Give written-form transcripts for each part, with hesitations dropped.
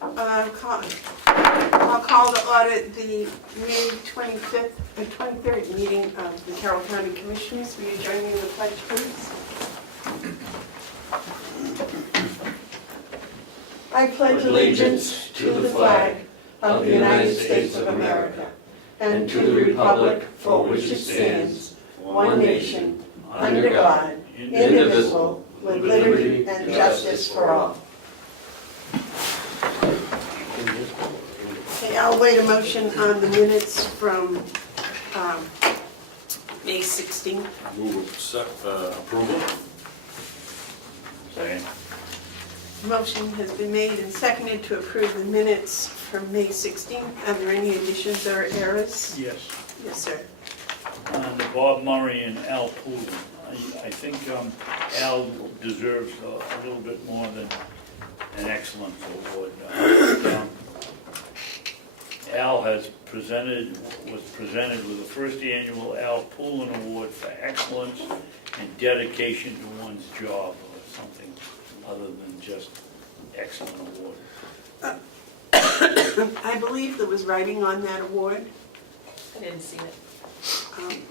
I'll call to audit the May 23rd meeting of the Carroll County Commissioners. Will you join me in the pledge, please? I pledge allegiance to the flag of the United States of America and to the republic for which it stands, one nation, under God, indivisible, with liberty and justice for all. Okay, I'll wait a motion on the minutes from May 16th. Move approval. Second. Motion has been made and seconded to approve the minutes from May 16th. Are there any additions or errors? Yes. Yes, sir. The Bob Murray and Al Poulin. I think Al deserves a little bit more than an excellence award. Al was presented with the first annual Al Poulin Award for excellence and dedication to one's job, or something other than just excellent award. I believe there was writing on that award. I didn't see it.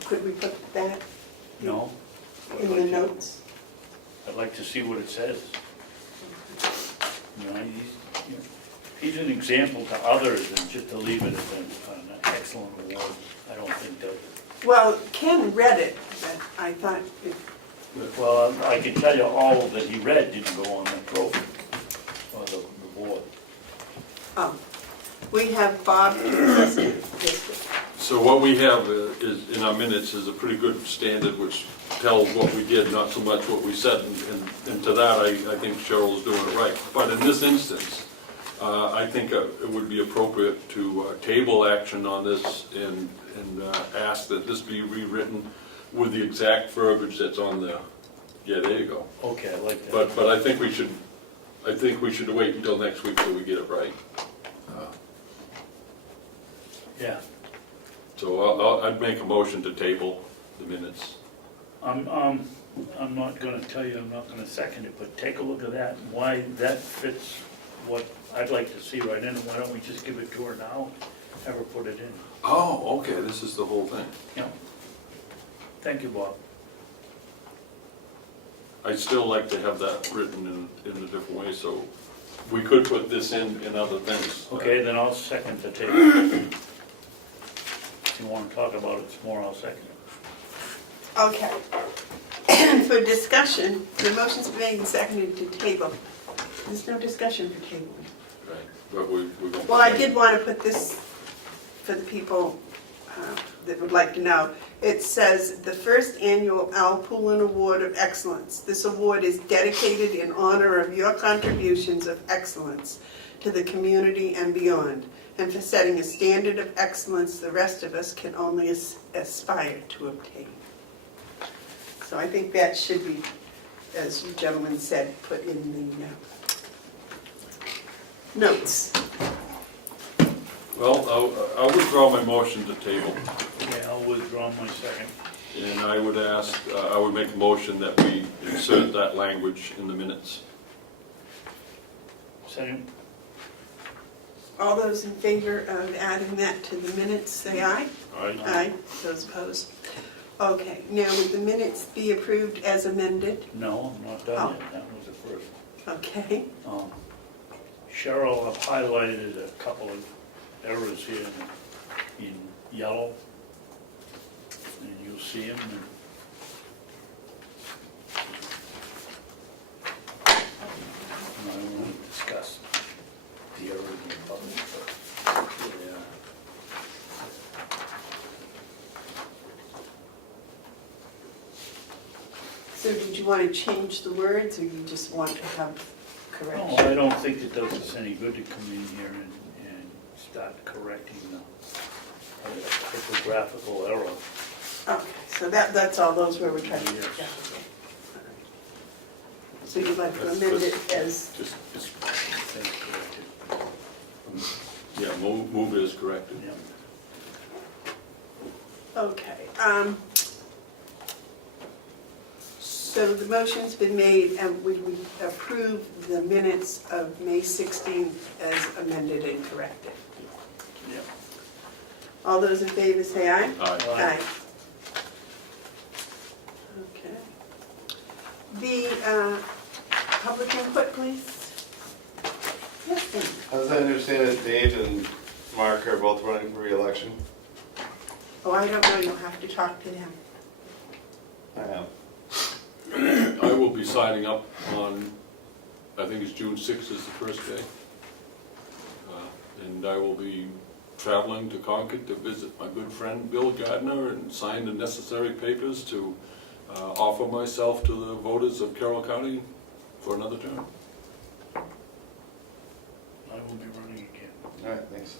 Could we put that No? in the notes? I'd like to see what it says. You know, he's an example to others, and just to leave it as an excellent award, I don't think does it. Well, Ken read it, but I thought it... Well, I can tell you all that he read didn't go on the trophy, or the board. Oh, we have Bob listed. So what we have is, in our minutes, is a pretty good standard which tells what we did, not so much what we said, and to that I think Cheryl's doing it right. But in this instance, I think it would be appropriate to table action on this and ask that this be rewritten with the exact verbiage that's on the, yeah, there you go. Okay, I like that. But I think we should wait until next week till we get it right. Yeah. So I'd make a motion to table the minutes. I'm not gonna tell you, I'm not gonna second it, but take a look at that, and why that fits what I'd like to see right in it. Why don't we just give it to her now, have her put it in? Oh, okay, this is the whole thing. Yeah. Thank you, Bob. I'd still like to have that written in a different way, so we could put this in other things. Okay, then I'll second the table. If you want to talk about it some more, I'll second it. Okay. And for discussion, the motion's been made and seconded to table. There's no discussion for tabling. Right, but we're going to... Well, I did want to put this for the people that would like to know. It says, the first annual Al Poulin Award of Excellence. This award is dedicated in honor of your contributions of excellence to the community and beyond, and for setting a standard of excellence the rest of us can only aspire to obtain. So I think that should be, as you gentlemen said, put in the notes. Well, I'll withdraw my motion to table, Yeah, I'll withdraw my second. and I would make a motion that we insert that language in the minutes. Second? All those in favor of adding that to the minutes, say aye. All right? Aye. Those opposed? Okay, now would the minutes be approved as amended? No, I'm not done yet. That was the first. Okay. Cheryl, I've highlighted a couple of errors here in yellow, and you'll see them. I don't want to discuss the errors in public, but yeah. So did you want to change the words, or you just want to have No, correction? I don't think it does us any good to come in here and start correcting the typographical error. Okay, so that's all those where we're trying to... Yes. Yeah, okay. All right. So you'd like to amend it as... Just, Things corrected. yeah, move it as corrected. Yeah. Okay. So the motion's been made, and we would approve the minutes of May 16th as amended and corrected. Yeah. All those in favor say aye. Aye. Aye. Okay. The public input, please. Yes, Dan. As I understand it, Dave and Mark are both running for re-election. Oh, I don't know, you'll have to talk to them. I am. I will be signing up on, I think it's June 6th is the first day. And I will be traveling to Concord to visit my good friend Bill Gardner and sign the necessary papers to offer myself to the voters of Carroll County for another term. I will be running again. All right, thanks.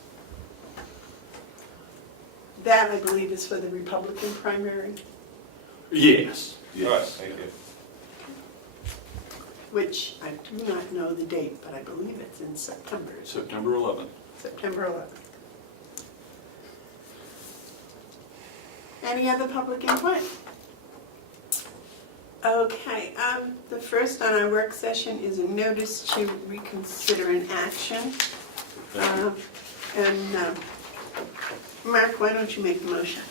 That, I believe, is for the Republican primary, Yes, All right, yes. thank you. which I do not know the date, but I believe it's in September. September 11th. September 11th. Any other public input? Okay, the first on our work session is a notice to reconsider an action. Thank you. Mark, why don't you make the motion?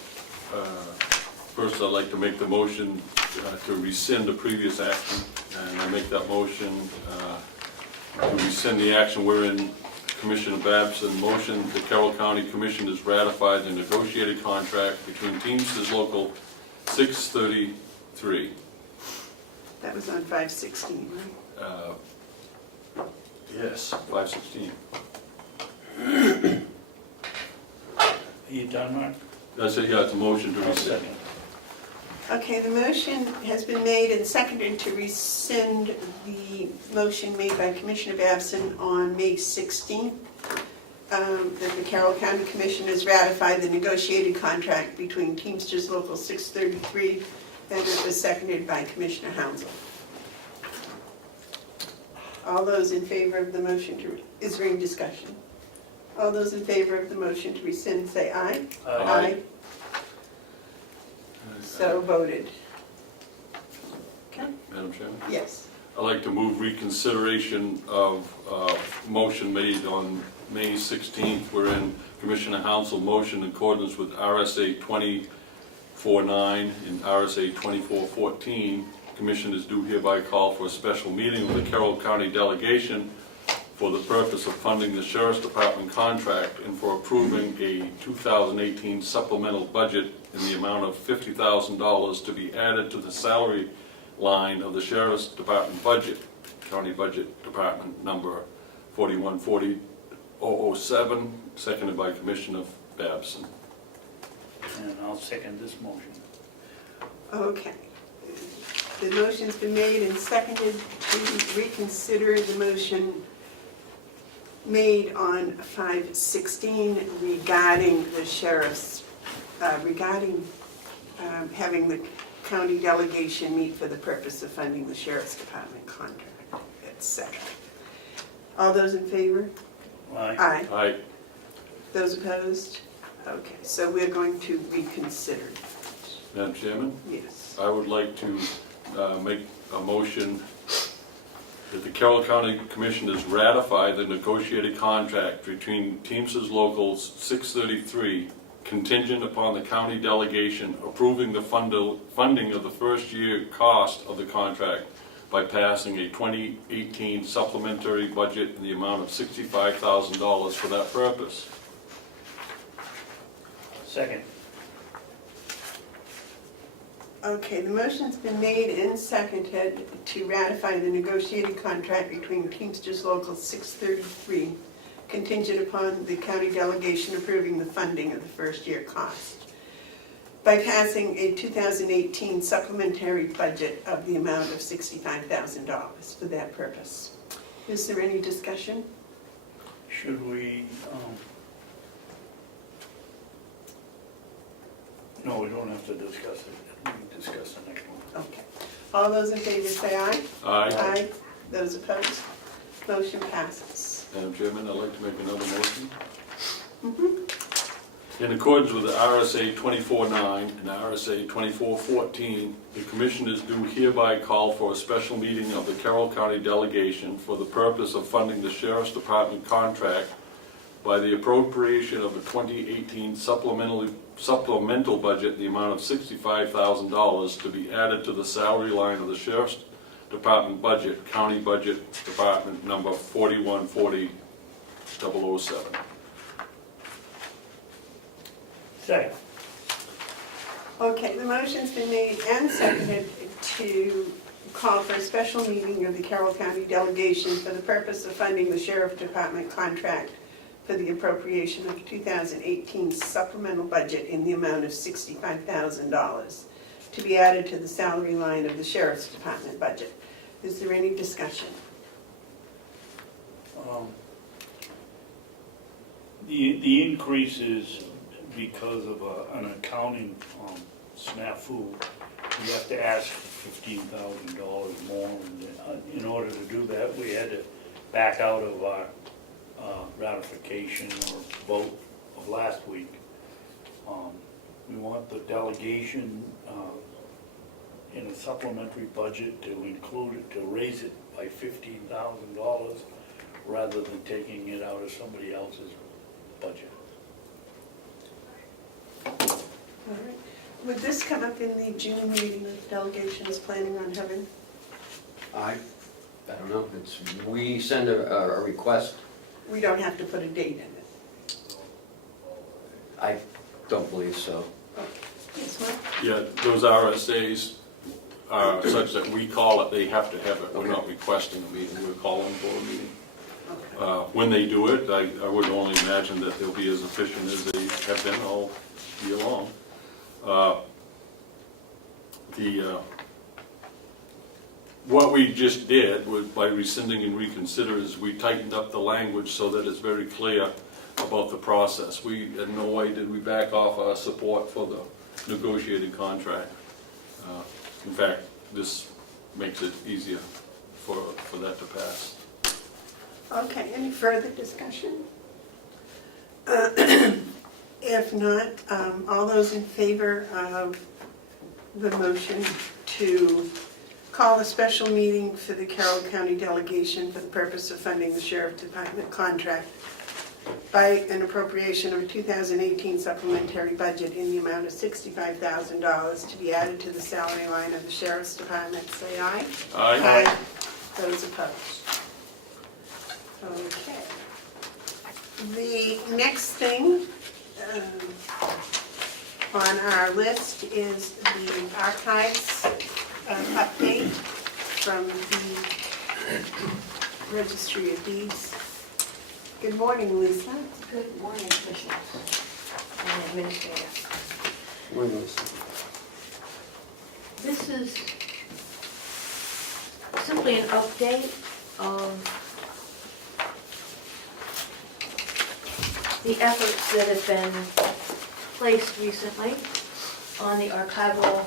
First, I'd like to make the motion to rescind the previous action, and I make that motion to rescind the action wherein Commissioner Babson motioned the Carroll County Commissioners ratify the negotiated contract between Teamsters Local 633. That was on 5/16, right? Yes, 5/16. Are you done, Mark? That's it, yeah, it's a motion to I'll rescind. second. Okay, the motion has been made and seconded to rescind the motion made by Commissioner Babson on May 16th, that the Carroll County Commissioners ratify the negotiated contract between Teamsters Local 633, and it was seconded by Commissioner Hounsell. All those in favor of the motion to, is there any discussion? All those in favor of the motion to rescind, say aye. Aye. So voted. Okay, Madam Chairman? yes. I'd like to move reconsideration of motion made on May 16th, wherein Commissioner Hounsell motioned in accordance with RSA 24.9 and RSA 24.14. Commissioners do hereby call for a special meeting of the Carroll County Delegation for the purpose of funding the Sheriff's Department contract and for approving a 2018 supplemental budget in the amount of $50,000 to be added to the salary line of the Sheriff's Department budget, County Budget Department number 4140-007, seconded by Commissioner Babson. And I'll second this motion. Okay. The motion's been made and seconded to reconsider the motion made on 5/16 regarding the sheriff's, having the county delegation meet for the purpose of funding the sheriff's department contract, etc. All those in favor? Aye. Aye. Aye. Those opposed? Okay, so we're going to reconsider. Madam Chairman? Yes. I would like to make a motion that the Carroll County Commissioners ratify the negotiated contract between Teamsters Local 633 contingent upon the county delegation approving the funding of the first year cost of the contract by passing a 2018 supplementary budget in the amount of $65,000 for that purpose. Second. Okay, the motion's been made and seconded to ratify the negotiated contract between Teamsters Local 633 contingent upon the county delegation approving the funding of the first year cost by passing a 2018 supplementary budget of the amount of $65,000 for that purpose. Is there any discussion? Should we, no, we don't have to discuss it. We can discuss the next one. Okay. All those in favor say aye. Aye. Those opposed? Motion passes. Madam Chairman, I'd like to make another motion. In accordance with the RSA 24.9 and RSA 24.14, the Commissioners do hereby call for a special meeting of the Carroll County Delegation for the purpose of funding the Sheriff's Department contract by the appropriation of a 2018 supplemental budget in the amount of $65,000 to be added to the salary line of the Sheriff's Department budget, County Budget Department number 4140-007. Second. Okay, the motion's been made and seconded to call for a special meeting of the Carroll County Delegation for the purpose of funding the Sheriff Department contract for the appropriation of 2018 supplemental budget in the amount of $65,000 to be added to the salary line of the Sheriff's Department budget. Is there any discussion? The increase is because of an accounting snafu. We have to ask for $15,000 more. And in order to do that, we had to back out of our ratification or vote of last week. We want the delegation in a supplementary budget to include it, to raise it by $15,000 rather than taking it out of somebody else's budget. All right. Would this come up in the June meeting that the delegation is planning on having? I don't know, we send a request, We don't have to put a date in it. I don't believe so. Yes, Mark? Yeah, those RSAs are such that we call it, they have to have it. We're not requesting a meeting, we're calling for a meeting. Okay. When they do it, I would only imagine that they'll be as efficient as they have been all year long. What we just did was, by rescinding and reconsider, is we tightened up the language so that it's very clear about the process. We, in no way did we back off our support for the negotiated contract. In fact, this makes it easier for that to pass. Okay, any further discussion? If not, all those in favor of the motion to call a special meeting for the Carroll County Delegation for the purpose of funding the Sheriff Department contract by an appropriation of a 2018 supplementary budget in the amount of $65,000 to be added to the salary line of the Sheriff's Department, say aye. Aye. Those opposed? Okay. The next thing on our list is the archives update from the Registry of Deeds. Good morning, Lisa. Good morning, Commissioners and Administrator. This is simply an update of the efforts that have been placed recently on the archival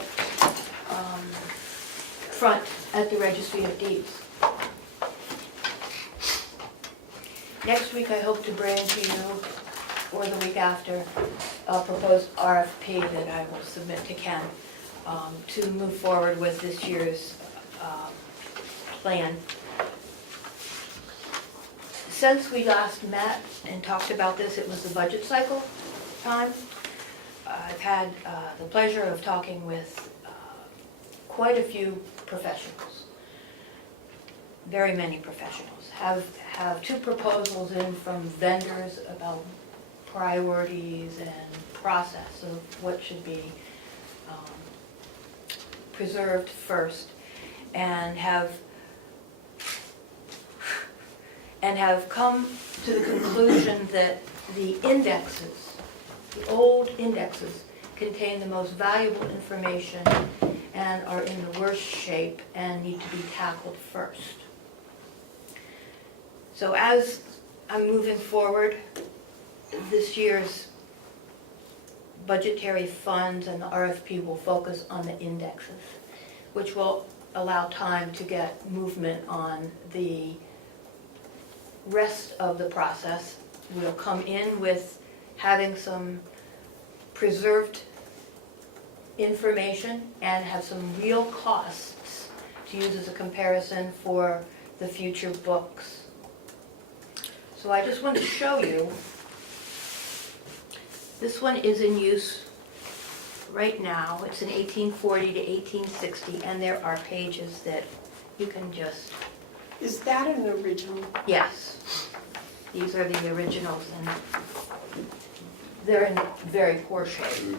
front at the Registry of Deeds. Next week, I hope to bring to you, or the week after, a proposed RFP that I will submit to Ken to move forward with this year's plan. Since we last met and talked about this, it was the budget cycle time. I've had the pleasure of talking with quite a few professionals, very many professionals. Have two proposals in from vendors about priorities and process of what should be preserved first, and have come to the conclusion that the indexes, the old indexes, contain the most valuable information and are in the worst shape and need to be tackled first. So as I'm moving forward, this year's budgetary funds and the RFP will focus on the indexes, which will allow time to get movement on the rest of the process. We'll come in with having some preserved information and have some real costs to use as a comparison for the future books. So I just want to show you, this one is in use right now. It's in 1840 to 1860, and there are pages that you can just, Is that an original? yes, these are the originals, and they're in very poor shape.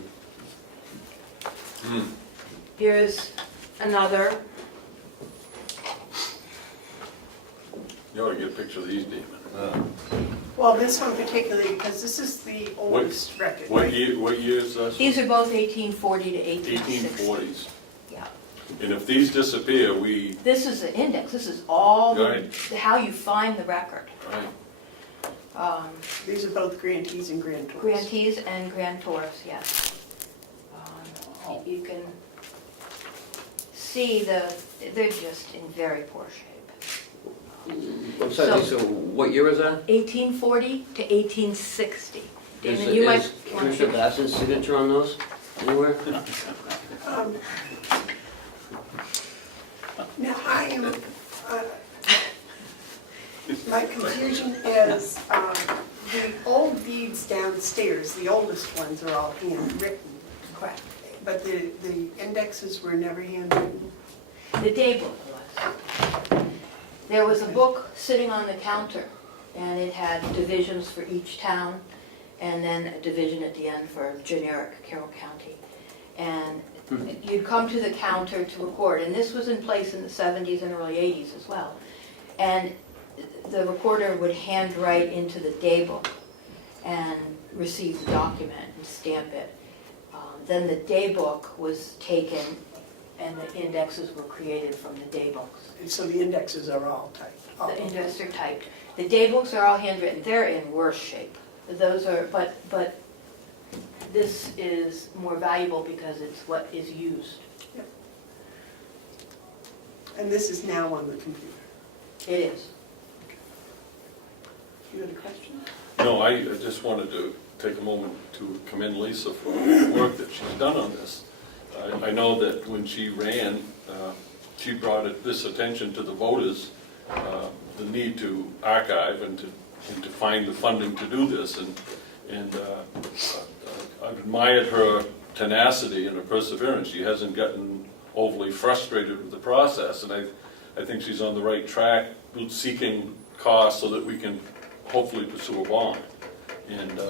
Here's another. You ought to get a picture of these, Damon. Well, this one particularly, because this is the oldest record, What right? year is this? These are both 1840 to 1860. 1840s. Yeah. And if these disappear, we, This is the index, this is all Right. how you find the record. right, These are both grantees and grantors. Grantees and grantors, yes. You can see they're just in very poor shape. I'm sorry, So- so what year is that? 1840 to 1860. Damon, you Is might want Commissioner to. Babson's signature on those anywhere? Um, Now, I am, my confusion is, the old deeds downstairs, the oldest ones are all handwritten, Correct. but the indexes were never handwritten. The day book was. There was a book sitting on the counter, and it had divisions for each town, and then a division at the end for generic Carroll County. And you'd come to the counter to record, and this was in place in the 70s and early 80s as well. And the recorder would handwrite into the day book and receive the document and stamp it. Then the day book was taken and the indexes were created from the day books. And so the indexes are all typed. all The over. indexes are typed. The day books are all handwritten. They're in worse shape. Those are, but this is more valuable because it's what is used. And this is now on the computer. It is. You had a question? no, I just wanted to take a moment to commend Lisa for the work that she's done on this. I know that when she ran, she brought this attention to the voters, the need to archive and to find the funding to do this, and I've admired her tenacity and her perseverance. She hasn't gotten overly frustrated with the process, and I think she's on the right track, seeking costs so that we can hopefully pursue a bond. And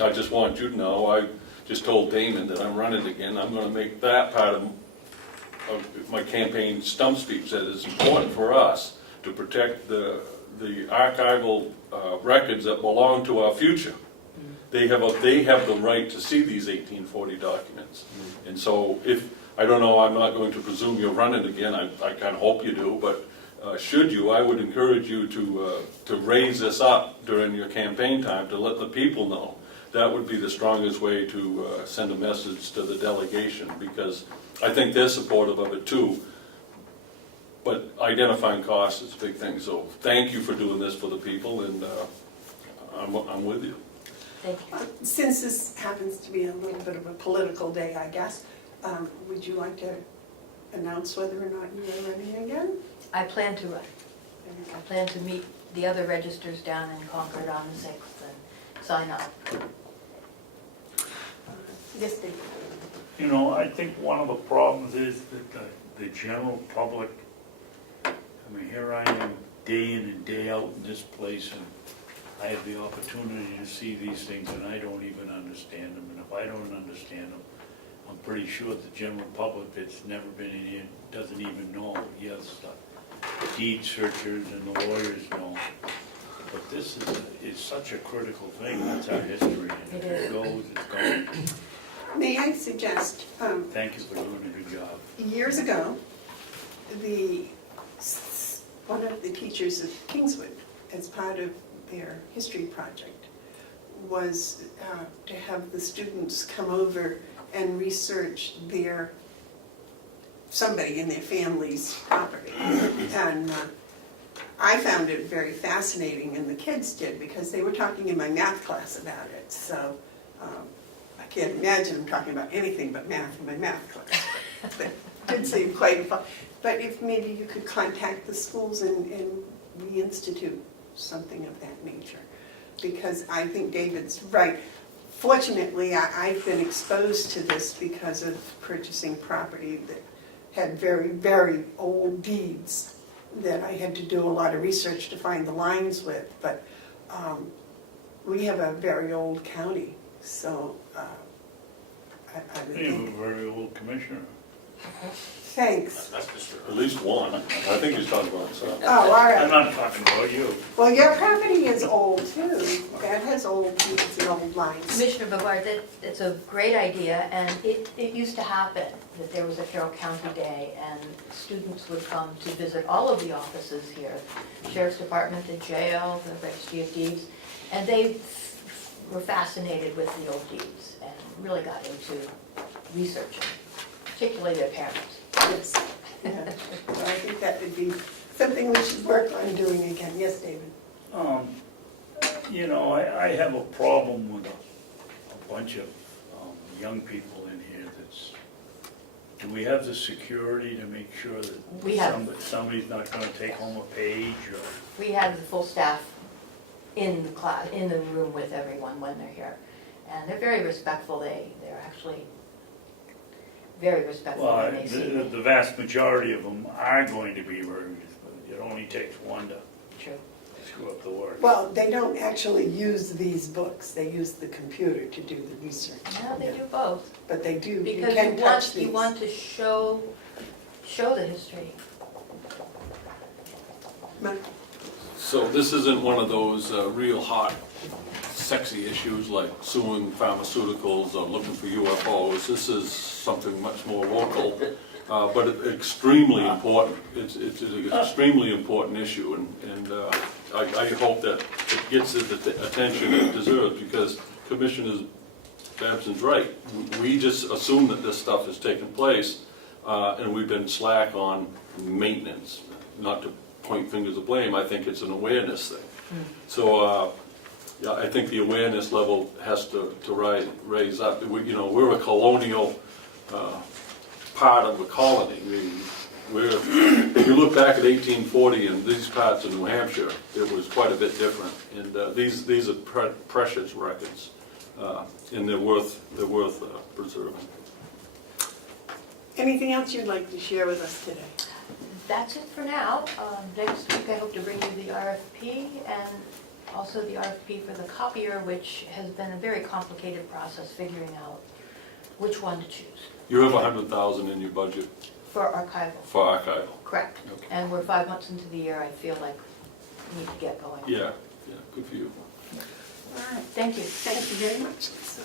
I just want you to know, I just told Damon that I'm running again. I'm going to make that part of my campaign stump speech, that it's important for us to protect the archival records that belong to our future. They have the right to see these 1840 documents. And so I don't know, I'm not going to presume you'll run it again, I kind of hope you do, but should you, I would encourage you to raise this up during your campaign time to let the people know. That would be the strongest way to send a message to the delegation, because I think they're supportive of it too. But identifying costs is a big thing, so thank you for doing this for the people, and I'm with you. Thank you. Since this happens to be a little bit of a political day, I guess, would you like to announce whether or not you are running again? I plan to run. I plan to meet the other registers down in Concord on the 6th and sign up. Yes, David. You know, I think one of the problems is that the general public, I mean, here I am day in and day out in this place, and I have the opportunity to see these things, and I don't even understand them. And if I don't understand them, I'm pretty sure the general public that's never been in here doesn't even know. Yes, the deed searchers and the lawyers know. But this is such a critical thing. That's our history. And It if is. it goes, it's gone. May I suggest, Thank you for doing a good job. years ago, one of the teachers at Kingswood, as part of their history project, was to have the students come over and research somebody in their family's property. And I found it very fascinating, and the kids did, because they were talking in my math class about it. So I can't imagine him talking about anything but math in my math class. That did seem quite fun. But if maybe you could contact the schools and reinstitute something of that nature. Because I think David's right. Fortunately, I've been exposed to this because of purchasing property that had very, very old deeds that I had to do a lot of research to find the lines with. But we have a very old county, so I would You have think. a very old commissioner. Thanks. That's for sure. At least one. I think he's talking about himself. Oh, all I'm right. not talking about you. Well, your property is old too. That has old deeds and old lines. Commissioner Bevard, it's a great idea, and it used to happen that there was a Carroll County Day, and students would come to visit all of the offices here, Sheriff's Department, the jail, the Registry of Deeds, and they were fascinated with the old deeds and really got into researching, particularly their parents. Yes. Yeah. Well, I think that would be something we should work on doing again. Yes, David? You know, I have a problem with a bunch of young people in here that's, do we have the security to make sure that We have. somebody's not gonna take home a page or? We have the full staff in the class, in the room with everyone when they're here. And they're very respectful. They're actually very respectful Well, when they see me. the vast majority of them are going to be very, it only takes one to True. screw up the work. Well, they don't actually use these books. They use the computer to do the research. No, they do both. But they do, you Because can touch these. you want to show the history. So this isn't one of those real hot, sexy issues like suing pharmaceuticals or looking for UFOs. This is something much more local, but extremely important. It's an extremely important issue, and I hope that it gets the attention it deserves, because Commissioner Babson's right. We just assume that this stuff has taken place, and we've been slack on maintenance. Not to point fingers of blame, I think it's an awareness thing. So, yeah, I think the awareness level has to raise up. We're a colonial part of the colony. If you look back at 1840 in these parts of New Hampshire, it was quite a bit different. And these are precious records, and they're worth preserving. Anything else you'd like to share with us today? That's it for now. Next week I hope to bring you the RFP and also the RFP for the copier, which has been a very complicated process figuring out which one to choose. You have 100,000 in your budget For archival, for archival. correct. Okay. And we're 5 months into the year, I feel like we need to get going. Yeah, good for you. All right. Thank you. Thank you very much, Lisa.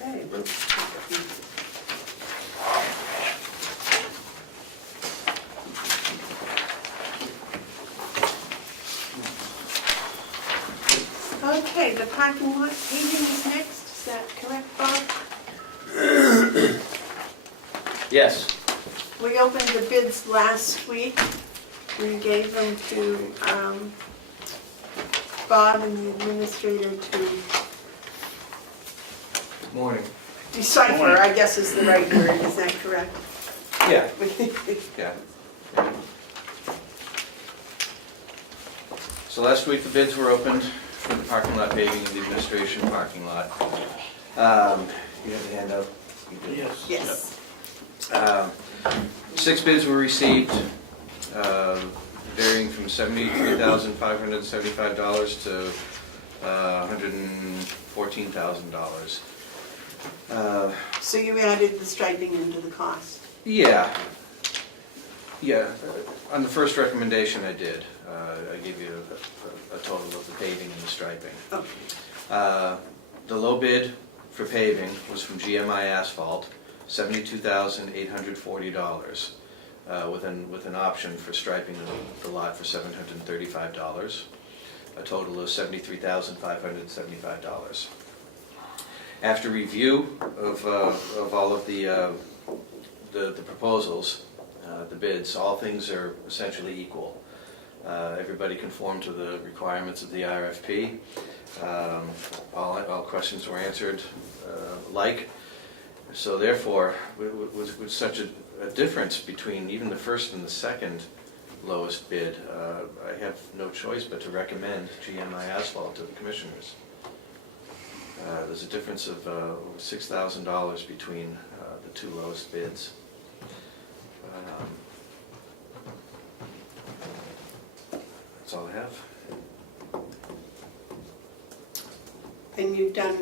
Okay, we'll take a few. Okay, the parking lot paving is next, is that correct, Bob? Yes. We opened the bids last week. We gave them to Bob and the administrator to Morning. decipher, I guess is the right word, is that correct? Yeah, yeah. So last week the bids were opened for the parking lot paving and the administration parking lot. You have the handout? You did. Yes. Yes. 6 bids were received, varying from $73,575 to $114,000. So you added the striping into the cost? Yeah. On the first recommendation I did. I gave you a total of the paving and the striping. Okay. The low bid for paving was from GMI Asphalt, $72,840, with an option for striping the lot for $735, a total of $73,575. After review of all of the proposals, the bids, all things are essentially equal. Everybody conformed to the requirements of the RFP. All questions were answered alike. So therefore, with such a difference between even the first and the second lowest bid, I have no choice but to recommend GMI Asphalt to the Commissioners. There's a difference of over $6,000 between the two lowest bids. That's all I have. And you've done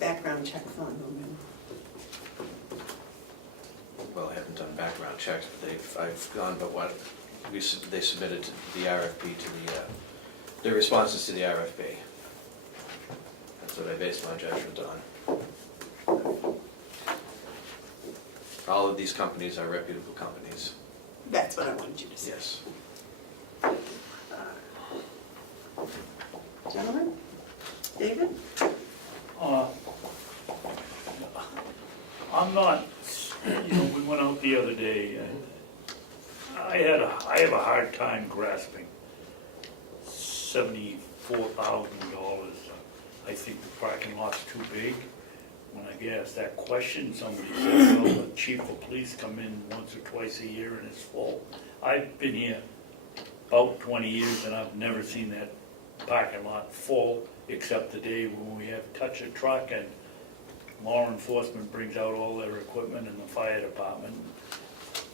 background checks on them. Well, I haven't done background checks, but I've gone by what they submitted to the RFP, to the responses to the RFP. That's what I based my judgment on. All of these companies are reputable companies. That's what I wanted you to say. Yes. Gentlemen? David? I'm not, we went out the other day, and I have a hard time grasping $74,000. I think the parking lot's too big. When I get asked that question, somebody said, well, the chief of police come in once or twice a year and it's full. I've been here about 20 years and I've never seen that parking lot full, except the day when we have touch a truck and law enforcement brings out all their equipment in the fire department.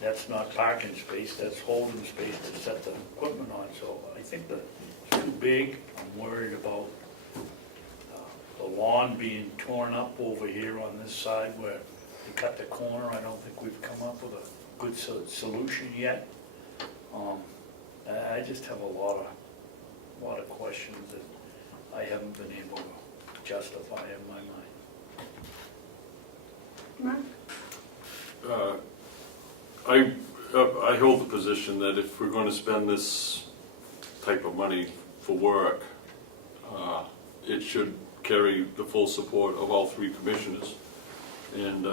That's not parking space, that's holding space to set the equipment on. So I think that it's too big. I'm worried about the lawn being torn up over here on this side where they cut the corner. I don't think we've come up with a good solution yet. I just have a lot of questions that I haven't been able to justify in my mind. Mark? I hold the position that if we're going to spend this type of money for work, it should carry the full support of all three commissioners. And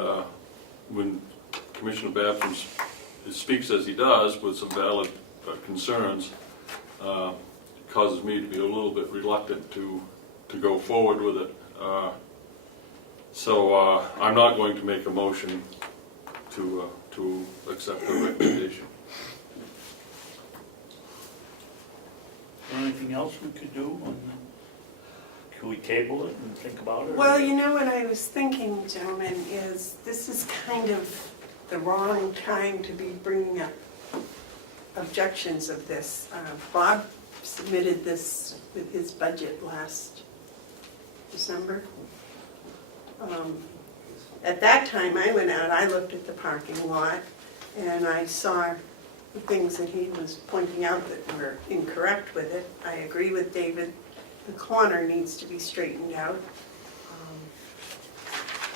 when Commissioner Babson speaks as he does with some valid concerns, it causes me to be a little bit reluctant to go forward with it. So I'm not going to make a motion to accept the recommendation. Is there anything else we could do? Can we table it and think about it? Well, you know what I was thinking, gentlemen, is this is kind of the wrong time to be bringing up objections of this. Bob submitted this with his budget last December. At that time, I went out, I looked at the parking lot, and I saw the things that he was pointing out that were incorrect with it. I agree with David, the corner needs to be straightened out.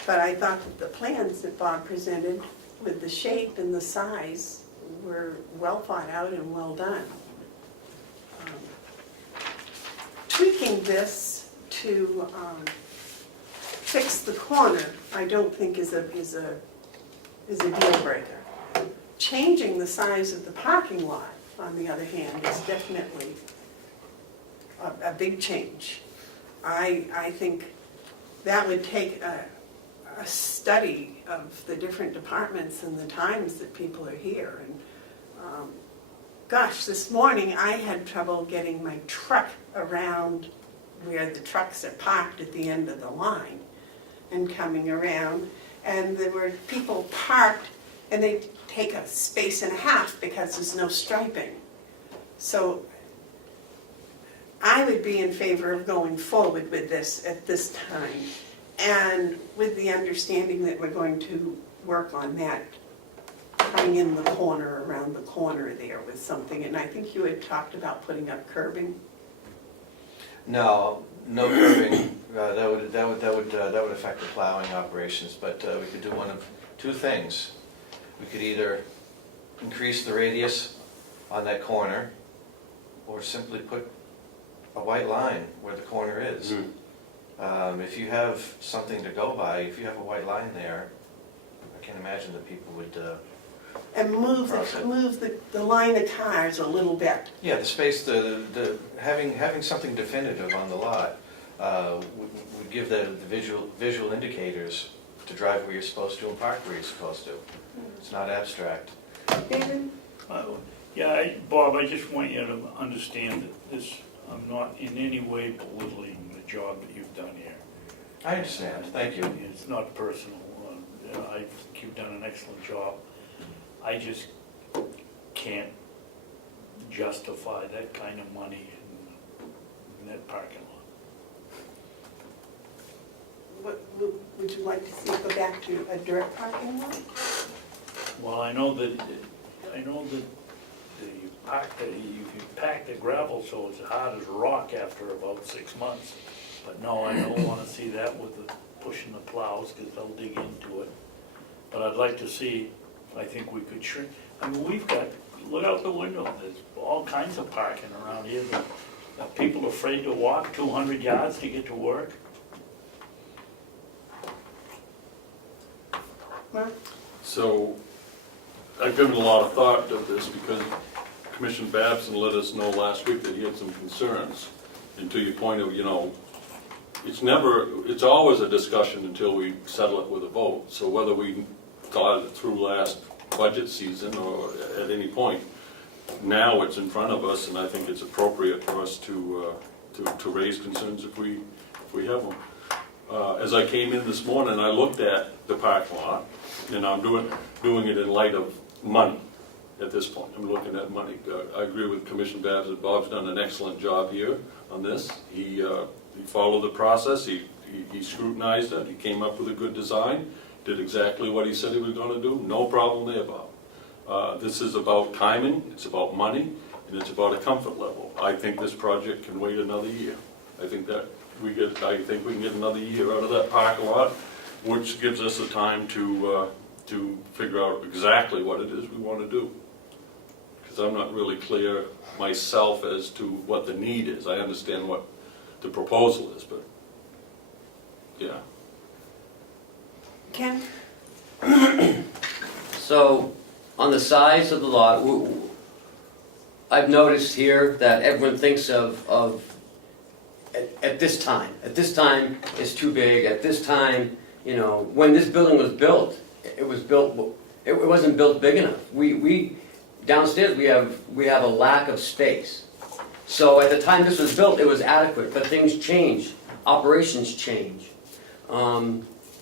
But I thought that the plans that Bob presented with the shape and the size were well thought out and well done. Tweaking this to fix the corner, I don't think is a deal breaker. Changing the size of the parking lot, on the other hand, is definitely a big change. I think that would take a study of the different departments and the times that people are here. And gosh, this morning I had trouble getting my truck around where the trucks are parked at the end of the line and coming around. And there were people parked and they take a space and a half because there's no striping. So I would be in favor of going forward with this at this time, and with the understanding that we're going to work on that, coming in the corner, around the corner there with something. And I think you had talked about putting up curbing. No curbing. That would affect the plowing operations. But we could do one of two things. We could either increase the radius on that corner, or simply put a white line where the corner is. If you have something to go by, if you have a white line there, I can't imagine that people would And move the line of cars a little bit. Yeah, the space, having something definitive on the lot would give the visual indicators to drive where you're supposed to and park where you're supposed to. It's not abstract. David? Yeah, Bob, I just want you to understand that this, I'm not in any way belittling the job that you've done here. I understand, thank you. It's not personal. I think you've done an excellent job. I just can't justify that kind of money in that parking lot. Would you like to see it go back to a dirt parking lot? Well, I know that you pack the gravel so it's hard as rock after about 6 months. But no, I don't want to see that with the pushing the plows, because they'll dig into it. But I'd like to see, I think we could shrink, I mean, we've got, look out the window, there's all kinds of parking around here. Are people afraid to walk 200 yards to get to work? Mark? So I've given a lot of thought to this because Commissioner Babson let us know last week that he had some concerns. And to your point of, it's always a discussion until we settle it with a vote. So whether we thought it through last budget season or at any point, now it's in front of us, and I think it's appropriate for us to raise concerns if we have them. As I came in this morning, I looked at the parking lot, and I'm doing it in light of money at this point. I'm looking at money. I agree with Commissioner Babson. Bob's done an excellent job here on this. He followed the process. He scrutinized it. He came up with a good design. Did exactly what he said he was going to do. No problem there, Bob. This is about timing. It's about money, and it's about a comfort level. I think this project can wait another year. I think we can get another year out of that parking lot, which gives us the time to figure out exactly what it is we want to do. Because I'm not really clear myself as to what the need is. I understand what the proposal is, but yeah. Ken? So, on the size of the lot, I've noticed here that everyone thinks of at this time. At this time, it's too big. At this time, when this building was built, it wasn't built big enough. We downstairs we have a lack of space. So at the time this was built, it was adequate, but things change, operations change.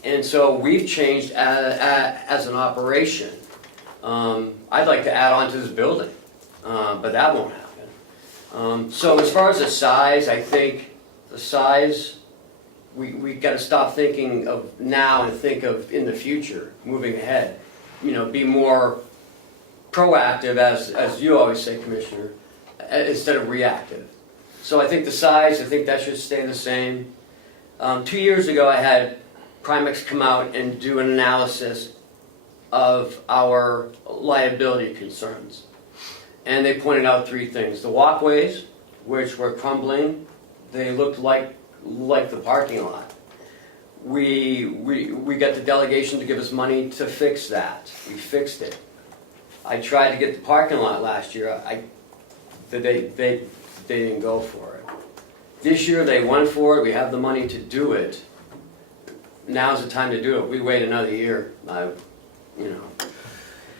And so we've changed as an operation. I'd like to add on to this building, but that won't happen. So as far as the size, I think the size, we got to stop thinking of now and think of in the future, moving ahead. Be more proactive, as you always say, Commissioner, instead of reactive. So I think the size, I think that should stay the same. 2 years ago, I had Primex come out and do an analysis of our liability concerns. And they pointed out 3 things. The walkways, which were crumbling, they looked like the parking lot. We got the delegation to give us money to fix that. We fixed it. I tried to get the parking lot last year. They didn't go for it. This year they went for it. We have the money to do it. Now's the time to do it. We wait another year,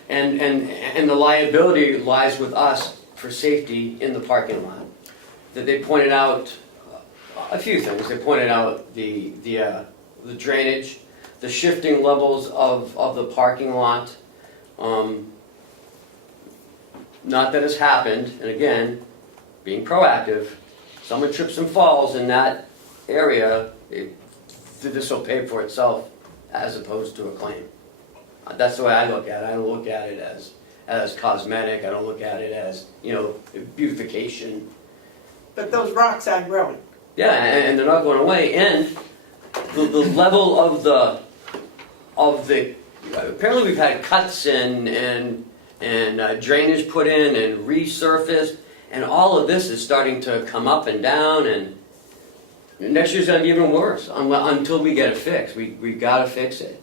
And the liability lies with us for safety in the parking lot. That they pointed out a few things. They pointed out the drainage, the shifting levels of the parking lot. Not that it's happened, and again, being proactive. Someone trips and falls in that area, this will pay for itself as opposed to a claim. That's the way I look at it. I don't look at it as cosmetic. I don't look at it as, beautification. But those rocks are growing. Yeah, and they're not going away. And the level of the apparently we've had cuts and drainage put in and resurfaced, and all of this is starting to come up and down, and next year's going to be even worse until we get it fixed. We got to fix it.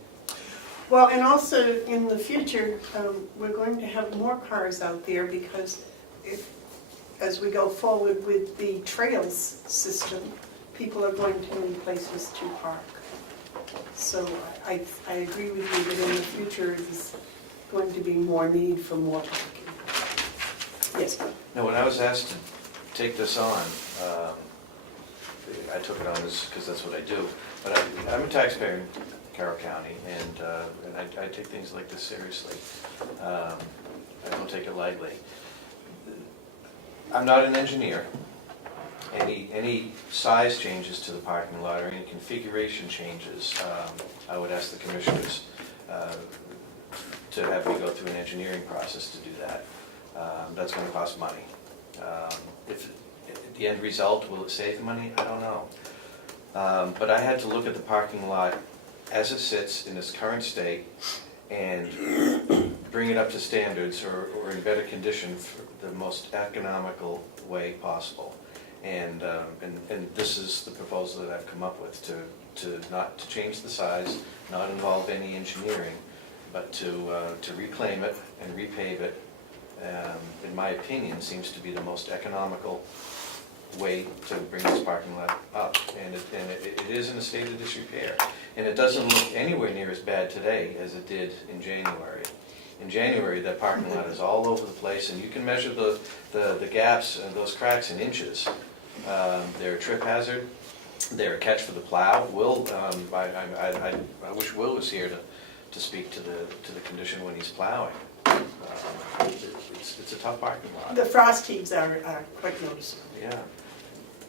Well, and also in the future, we're going to have more cars out there because as we go forward with the trails system, people are going to need places to park. So I agree with you that in the future, there's going to be more need for more parking. Yes, Bob? Now, when I was asked to take this on, I took it on because that's what I do. But I'm a taxpayer in Carroll County, and I take things like this seriously. I don't take it lightly. I'm not an engineer. Any size changes to the parking lot or any configuration changes, I would ask the commissioners to have me go through an engineering process to do that. That's going to cost money. If the end result, will it save the money? I don't know. But I had to look at the parking lot as it sits in its current state and bring it up to standards or in better condition for the most economical way possible. And this is the proposal that I've come up with, not to change the size, not involve any engineering, but to reclaim it and repave it, in my opinion, seems to be the most economical way to bring this parking lot up. And it is in a state of disrepair. And it doesn't look anywhere near as bad today as it did in January. In January, that parking lot is all over the place, and you can measure the gaps and those cracks in inches. They're a trip hazard. They're a catch for the plow. Will, I wish Will was here to speak to the condition when he's plowing. It's a tough parking lot. The frost heaves are quite noticeable. Yeah.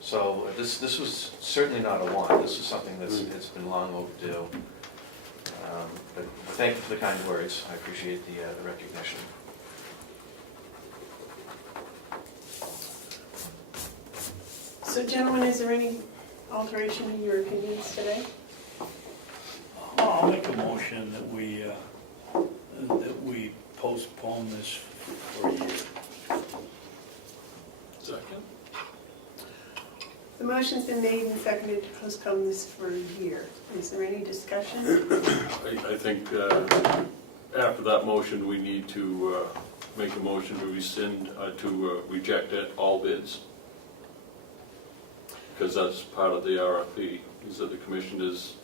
So this was certainly not a one. This was something it's been long overdue. But thank you for the kind words. I appreciate the recognition. So gentlemen, is there any alteration in your opinions today? I'll make a motion that we postpone this for a year. Second? The motion's been made and seconded to postpone this for a year. Is there any discussion? I think after that motion, we need to make a motion to rescind, to reject all bids. Because that's part of the RFP, is that the commissioners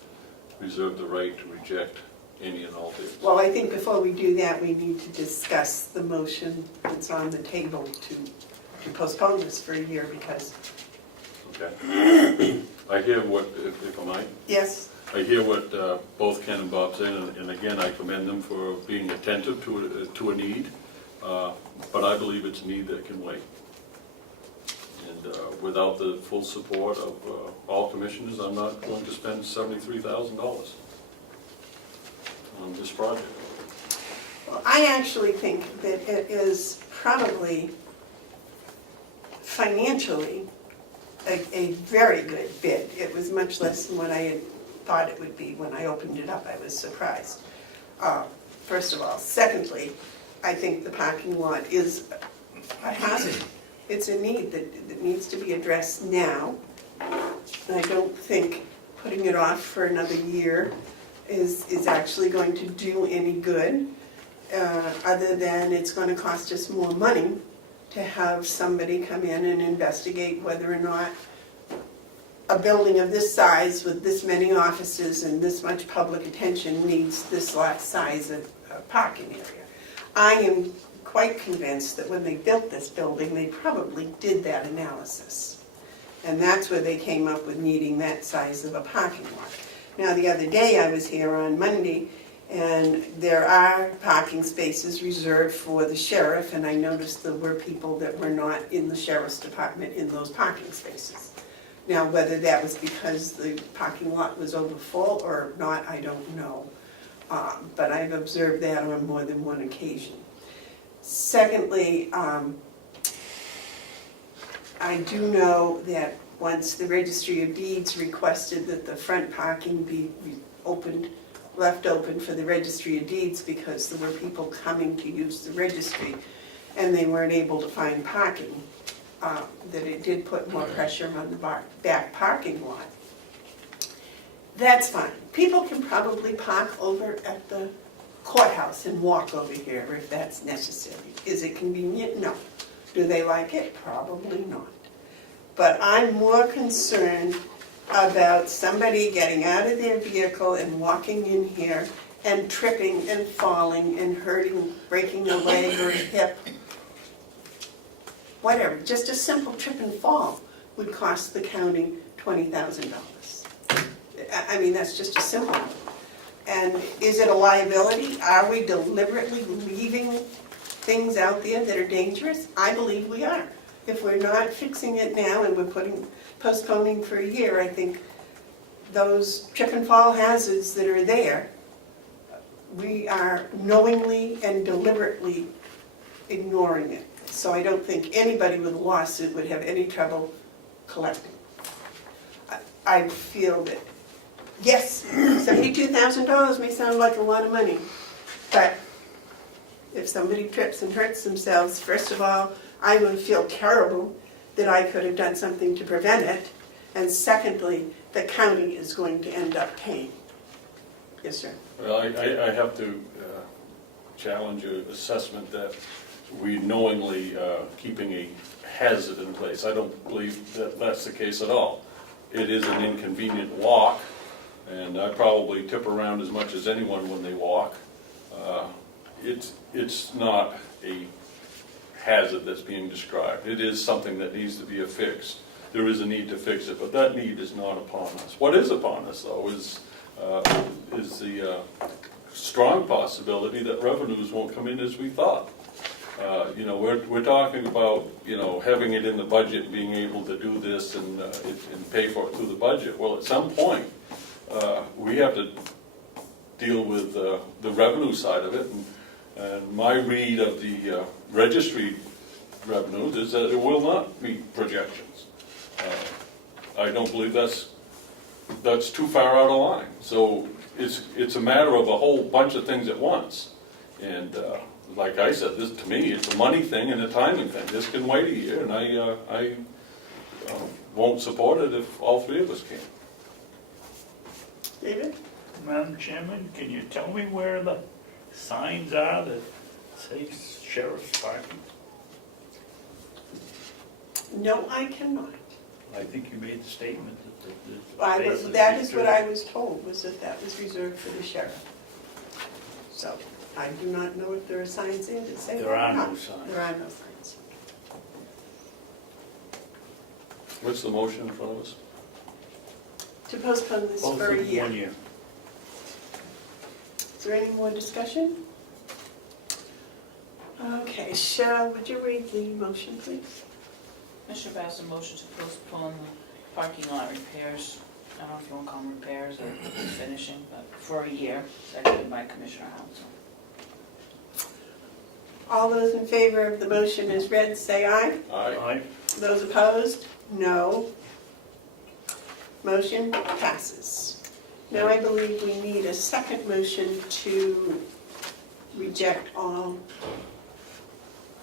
reserve the right to reject any and all bids. Well, I think before we do that, we need to discuss the motion that's on the table to postpone this for a year because... Okay. I hear what, if I might, Yes? I hear what both Ken and Bob say, and again, I commend them for being attentive to a need, but I believe it's a need that can wait. And without the full support of all commissioners, I'm not going to spend $73,000 on this project. Well, I actually think that it is probably financially a very good bid. It was much less than what I had thought it would be. When I opened it up, I was surprised. First of all. Secondly, I think the parking lot is a hazard. It's a need that needs to be addressed now. I don't think putting it off for another year is actually going to do any good, other than it's going to cost us more money to have somebody come in and investigate whether or not a building of this size with this many offices and this much public attention needs this size of parking area. I am quite convinced that when they built this building, they probably did that analysis. And that's where they came up with needing that size of a parking lot. Now, the other day I was here on Monday, and there are parking spaces reserved for the sheriff, and I noticed there were people that were not in the sheriff's department in those parking spaces. Now, whether that was because the parking lot was overfull or not, I don't know. But I've observed that on more than one occasion. Secondly, I do know that once the Registry of Deeds requested that the front parking be left open for the Registry of Deeds because there were people coming to use the registry and they weren't able to find parking, that it did put more pressure on the back parking lot. That's fine. People can probably park over at the courthouse and walk over here if that's necessary. Is it convenient? No. Do they like it? Probably not. But I'm more concerned about somebody getting out of their vehicle and walking in here and tripping and falling and hurting, breaking a leg or a hip. Whatever, just a simple trip and fall would cost the county $20,000. I mean, that's just a simple one. And is it a liability? Are we deliberately leaving things out there that are dangerous? I believe we are. If we're not fixing it now and we're postponing for a year, I think those trip and fall hazards that are there, we are knowingly and deliberately ignoring it. So I don't think anybody with a lawsuit would have any trouble collecting. I feel that, yes, $72,000 may sound like a lot of money, but if somebody trips and hurts themselves, first of all, I would feel terrible that I could have done something to prevent it, and secondly, the county is going to end up paying. Yes, sir. Well, I have to challenge your assessment that we knowingly keeping a hazard in place. I don't believe that that's the case at all. It is an inconvenient walk, and I probably tip around as much as anyone when they walk. It's not a hazard that's being described. It is something that needs to be fixed. There is a need to fix it, but that need is not upon us. What is upon us, though, is the strong possibility that revenues won't come in as we thought. We're talking about, having it in the budget and being able to do this and pay for it through the budget. Well, at some point, we have to deal with the revenue side of it. And my read of the registry revenues is that it will not meet projections. I don't believe that's too far out of line. So it's a matter of a whole bunch of things at once. And like I said, this to me, it's a money thing and a timing thing. This can wait a year, and I won't support it if all three of us can. David? Madam Chairman, can you tell me where the signs are that say sheriff's parking? No, I cannot. I think you made the statement that That is what I was told, was that was reserved for the sheriff. So I do not know if there are signs in that say that There or are not. no signs. There are no signs. What's the motion in front of us? To postpone this Both for a of year. 1 year. Is there any more discussion? Okay, Cheryl, would you read the motion, please? M-Babson motion to postpone the parking lot repairs, I don't know if you want to call them repairs or finishing, but for a year, seconded by Commissioner Hounsell. All those in favor of the motion as read, say aye. Aye. Those opposed, no. Motion passes. Now I believe we need a second motion to reject all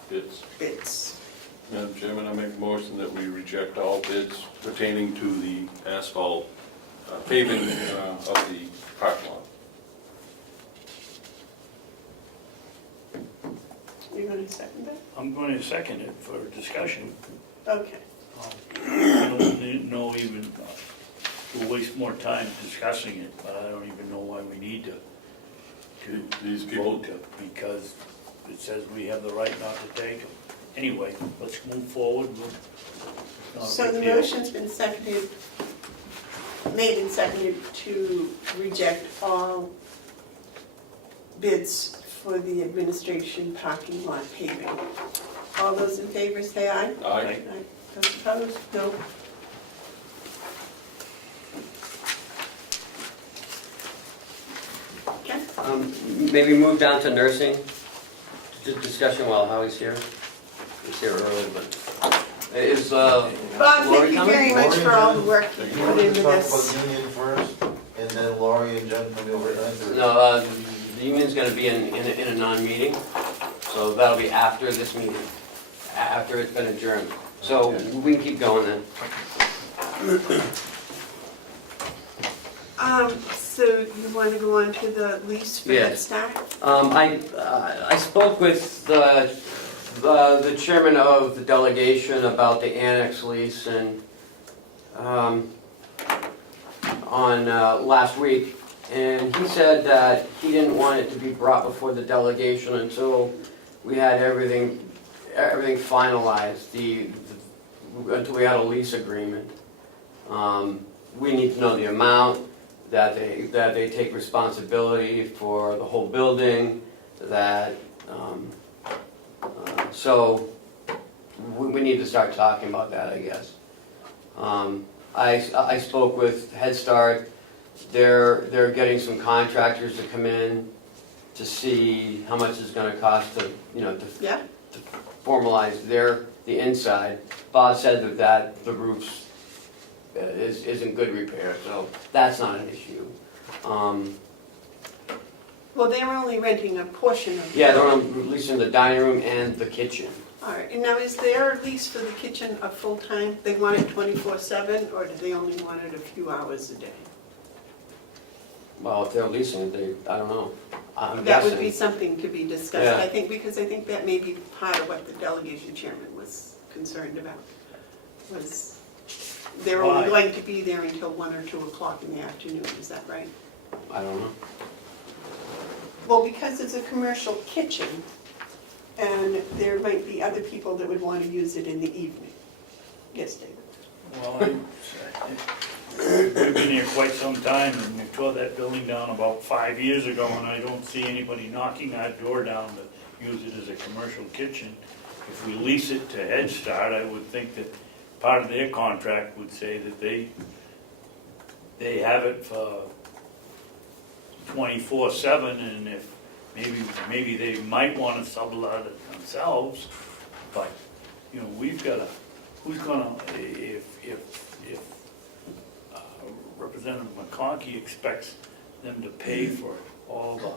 bids. Madam Chairman, I make a motion that we reject all bids pertaining to the asphalt paving of the parking lot. You're going to second that? I'm going to second it for discussion. Okay. I don't know even, we'll waste more time discussing it, but I don't even know why we need to These people, vote it, because it says we have the right not to take them. Anyway, let's move forward. It's not a So big the deal. motion's been seconded, made and seconded to reject all bids for the administration parking lot paving. All those in favor say aye. aye. Those opposed, no. Okay. Maybe move down to nursing, just discussion while Howie's here. He's here early, but is Bob, thank Lori you coming? very much for all the work you You put want to into talk this. about union first, and then Laurie and Jen coming over at 9:30? No, the union's gonna be in a non-meeting, so that'll be after this meeting, after it's been adjourned. So we can keep going then. So you want to go on to the lease for Head Yes. Start? I spoke with the chairman of the delegation about the Annex lease and, on last week, and he said that he didn't want it to be brought before the delegation until we had everything finalized, until we had a lease agreement. We need to know the amount, that they take responsibility for the whole building, so we need to start talking about that, I guess. I spoke with Head Start. They're getting some contractors to come in to see how much it's gonna cost to, Yeah? to formalize the inside. Bob said that the roof's is in good repair, so that's not an issue. Well, they're only renting a portion of the Yeah, they're building. on leasing the dining room and the kitchen. All right, and now is their lease for the kitchen a full-time? They want it 24/7, or do they only want it a few hours a day? Well, if they're leasing it, I don't know. I'm That would be guessing. something to be discussed, Yeah. I think, because I think that may be part of what the delegation chairman was concerned about, was they're only Why? going to be there until 1 or 2 o'clock in the afternoon, is that right? I don't know. Well, because it's a commercial kitchen, and there might be other people that would want to use it in the evening. Yes, David? Well, we've been here quite some time, and we tore that building down about 5 years ago, and I don't see anybody knocking our door down to use it as a commercial kitchen. If we lease it to Head Start, I would think that part of their contract would say that they have it for 24/7, and if maybe they might want to sublet it themselves, but, we've got to, who's gonna, if Representative McConkey expects them to pay for all the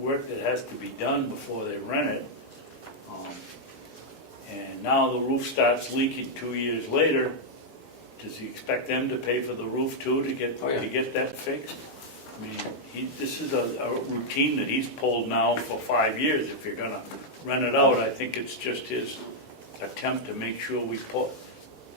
work that has to be done before they rent it, and now the roof starts leaking 2 years later, does he expect them to pay for the roof too to get Oh, yeah. that fixed? I mean, this is a routine that he's pulled now for 5 years. If you're gonna rent it out, I think it's just his attempt to make sure we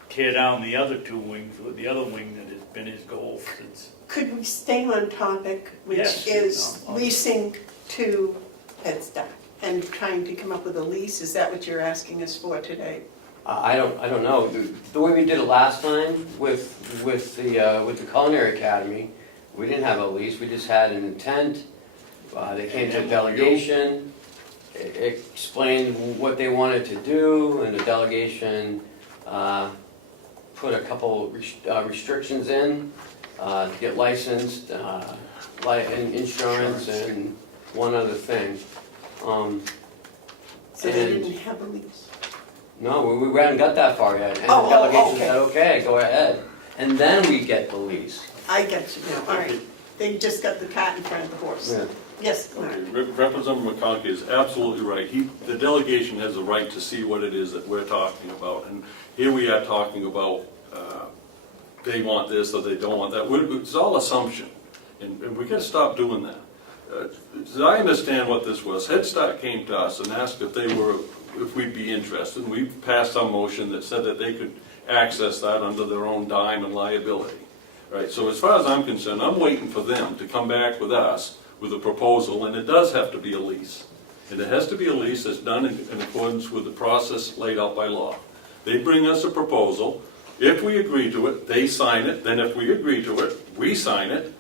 tear down the other 2 wings, or the other wing that has been his goal since. Could we stay on topic, which Yes. is No, leasing to Head Start and trying to come up with a lease? Is that what you're asking us for today? I don't know. The way we did it last time with the Culinary Academy, we didn't have a lease, we just had an intent. They came to a delegation, explained what they wanted to do, and the delegation put a couple restrictions in to get licensed, and insurance, and one other thing. So they And- didn't have a lease? No, we hadn't got that far yet, and Oh, the delegation okay. said, okay, go ahead. And then we get the lease. I get you now, all right. They just got the cart in front of the horse. Yeah. Yes, Mark? Okay, Representative McConkey is absolutely right. The delegation has a right to see what it is that we're talking about. And here we are talking about, they want this or they don't want that. It's all assumption, and we gotta stop doing that. As I understand what this was, Head Start came to us and asked if we'd be interested. And we passed some motion that said that they could access that under their own dime and liability. Right, so as far as I'm concerned, I'm waiting for them to come back with us with a proposal, and it does have to be a lease. And it has to be a lease that's done in accordance with the process laid out by law. They bring us a proposal. If we agree to it, they sign it. Then if we agree to it, we sign it,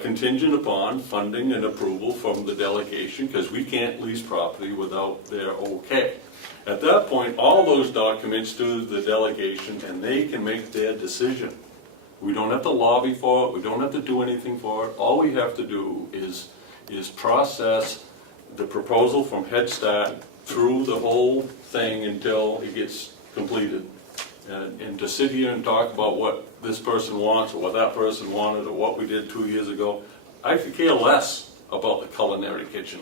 contingent upon funding and approval from the delegation, because we can't lease property without their okay. At that point, all those documents to the delegation, and they can make their decision. We don't have to lobby for it, we don't have to do anything for it. All we have to do is process the proposal from Head Start through the whole thing until it gets completed. And to sit here and talk about what this person wants, or what that person wanted, or what we did 2 years ago, I could care less about the culinary kitchen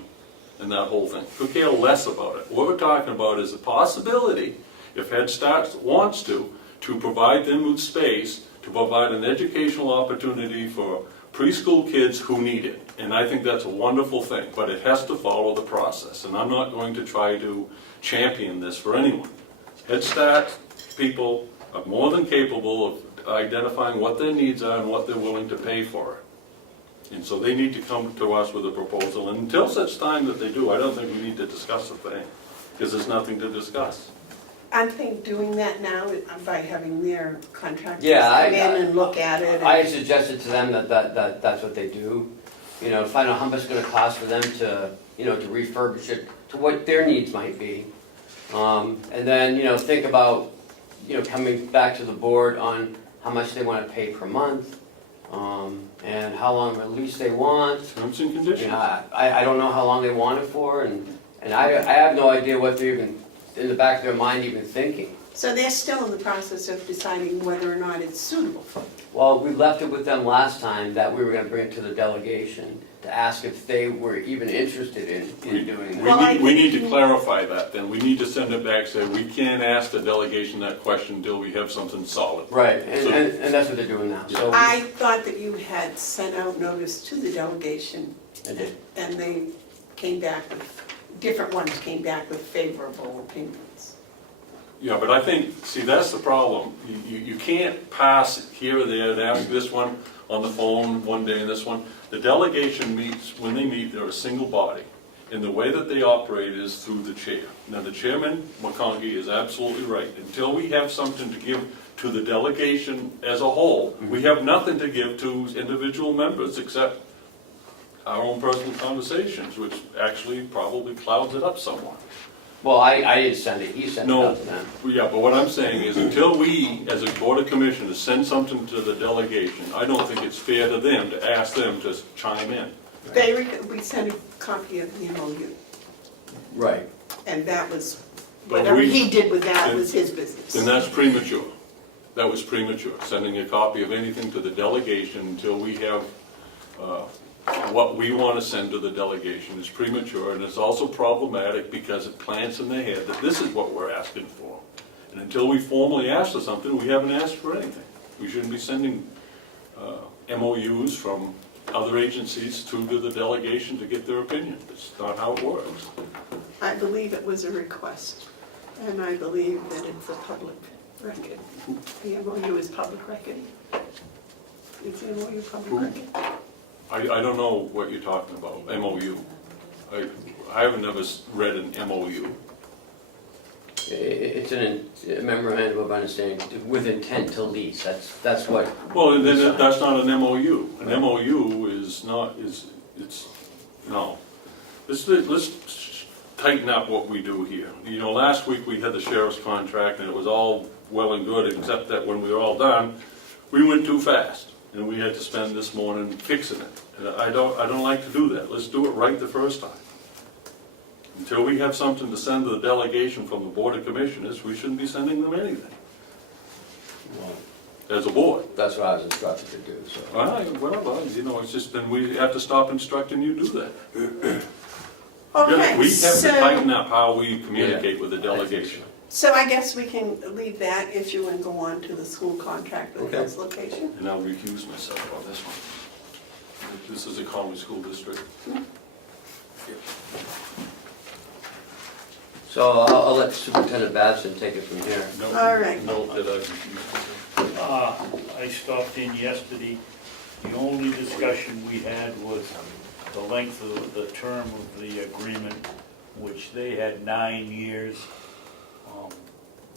and that whole thing. Could care less about it. What we're talking about is the possibility, if Head Start wants to provide them with space to provide an educational opportunity for preschool kids who need it. And I think that's a wonderful thing, but it has to follow the process. And I'm not going to try to champion this for anyone. Head Start people are more than capable of identifying what their needs are and what they're willing to pay for it. And so they need to come to us with a proposal. And until such time that they do, I don't think we need to discuss a thing, because there's nothing to discuss. I think doing that now by having their contractors Yeah, come in and look at it. I suggested to them that that's what they do. You know, find out how much it's gonna cost for them to, you know, to refurbish it to what their needs might be. And then, you know, think about, you know, coming back to the board on how much they wanna pay per month, and how long of a lease they want. Terms and You conditions. know, I don't know how long they want it for, and I have no idea what they're even, in the back of their mind, even thinking. So they're still in the process of deciding whether or not it's suitable. Well, we left it with them last time that we were gonna bring it to the delegation to ask if they were even interested in doing that. Well, I We need think- to clarify that, then. We need to send it back, say, we can't ask the delegation that question until we have something solid. Right, So- and that's what they're doing now, so. I thought that you had sent out notice to the delegation, I did. and they came back with, different ones came back with favorable opinions. Yeah, but I think, see, that's the problem. You can't pass here or there and ask this one on the phone one day and this one. The delegation meets, when they meet, they're a single body. And the way that they operate is through the chair. Now, the chairman, McConkey, is absolutely right. Until we have something to give to the delegation as a whole, we have nothing to give to individual members except our own personal conversations, which actually probably clouds it up somewhat. Well, I didn't send it, he sent it No, out to them. yeah, but what I'm saying is until we, as a board of commissioners, send something to the delegation, I don't think it's fair to them to ask them to chime in. We sent a copy of the MOU, Right. and that was, But whatever we- he did with that was his business. And that's premature. That was premature, sending a copy of anything to the delegation until we have what we want to send to the delegation is premature, and it's also problematic because it plants in their head that this is what we're asking for. And until we formally ask for something, we haven't asked for anything. We shouldn't be sending MOUs from other agencies to the delegation to get their opinion. It's not how it works. I believe it was a request, and I believe that it's a public record. The MOU is public record. Is the MOU public record? I don't know what you're talking about, MOU. I haven't ever read an MOU. It's a memorandum of understanding with intent to lease, that's what. Well, then that's not an MOU. An MOU is not, it's, no. Let's tighten up what we do here. You know, last week we had the sheriff's contract and it was all well and good, except that when we were all done, we went too fast. And we had to spend this morning fixing it. And I don't like to do that. Let's do it right the first time. Until we have something to send to the delegation from the Board of Commissioners, we shouldn't be sending them anything, as a board. That's what I was instructed to do, so. Well, you know, it's just, then we have to stop instructing you to do that. Okay, We have to so, tighten up how we communicate with the delegation. so I guess we can leave that issue and go on to the school contract with Okay. Hill's location. And I'll recuse myself on this one. This is a Conway School District. So I'll let Superintendent Babson take it from here. Note- All right. Note that I recused myself. I stopped in yesterday. The only discussion we had was the length of the term of the agreement, which they had 9 years.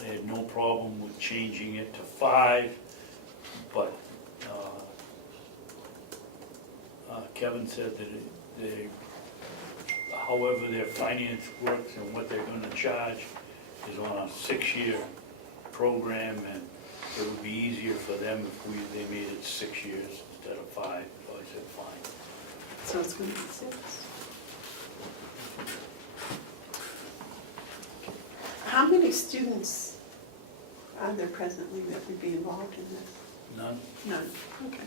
They had no problem with changing it to 5, but Kevin said that they, however their finance works and what they're gonna charge is on a 6-year program, and it would be easier for them if they made it 6 years instead of 5. So I said, fine. So it's going to be 6. How many students are there presently that would be involved in this? None. None, okay.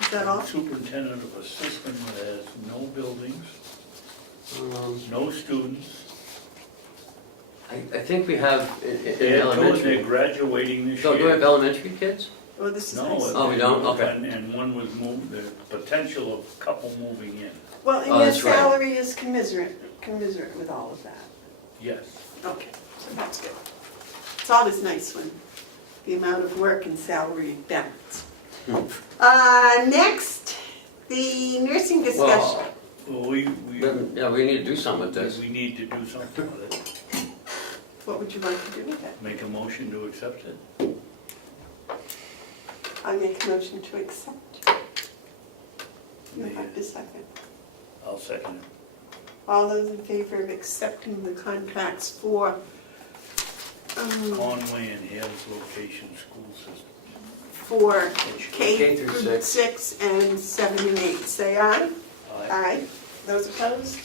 Is that all? Superintendent of a system that has no buildings, Um, no students. I think we have in They're elementary. graduating this So do we have year. elementary kids? Oh, this is No. nice. Oh, we don't? Okay. And one was moved, the potential of a couple moving in, Well, and Oh, your that's right. salary is commensurate with all of that. yes. Okay, so that's good. It's always nice when the amount of work and salary balance. Next, the nursing discussion. Well, Well, we yeah, we need to do something with this. we need to do something with it. What would you like to do with that? Make a motion to accept it. I make a motion to accept. You have the second. I'll second it. All those in favor of accepting the contracts for, Conway and Hals location school system. for K K through through 6. 6 and 7 and 8, say aye. Aye. Aye. Those opposed?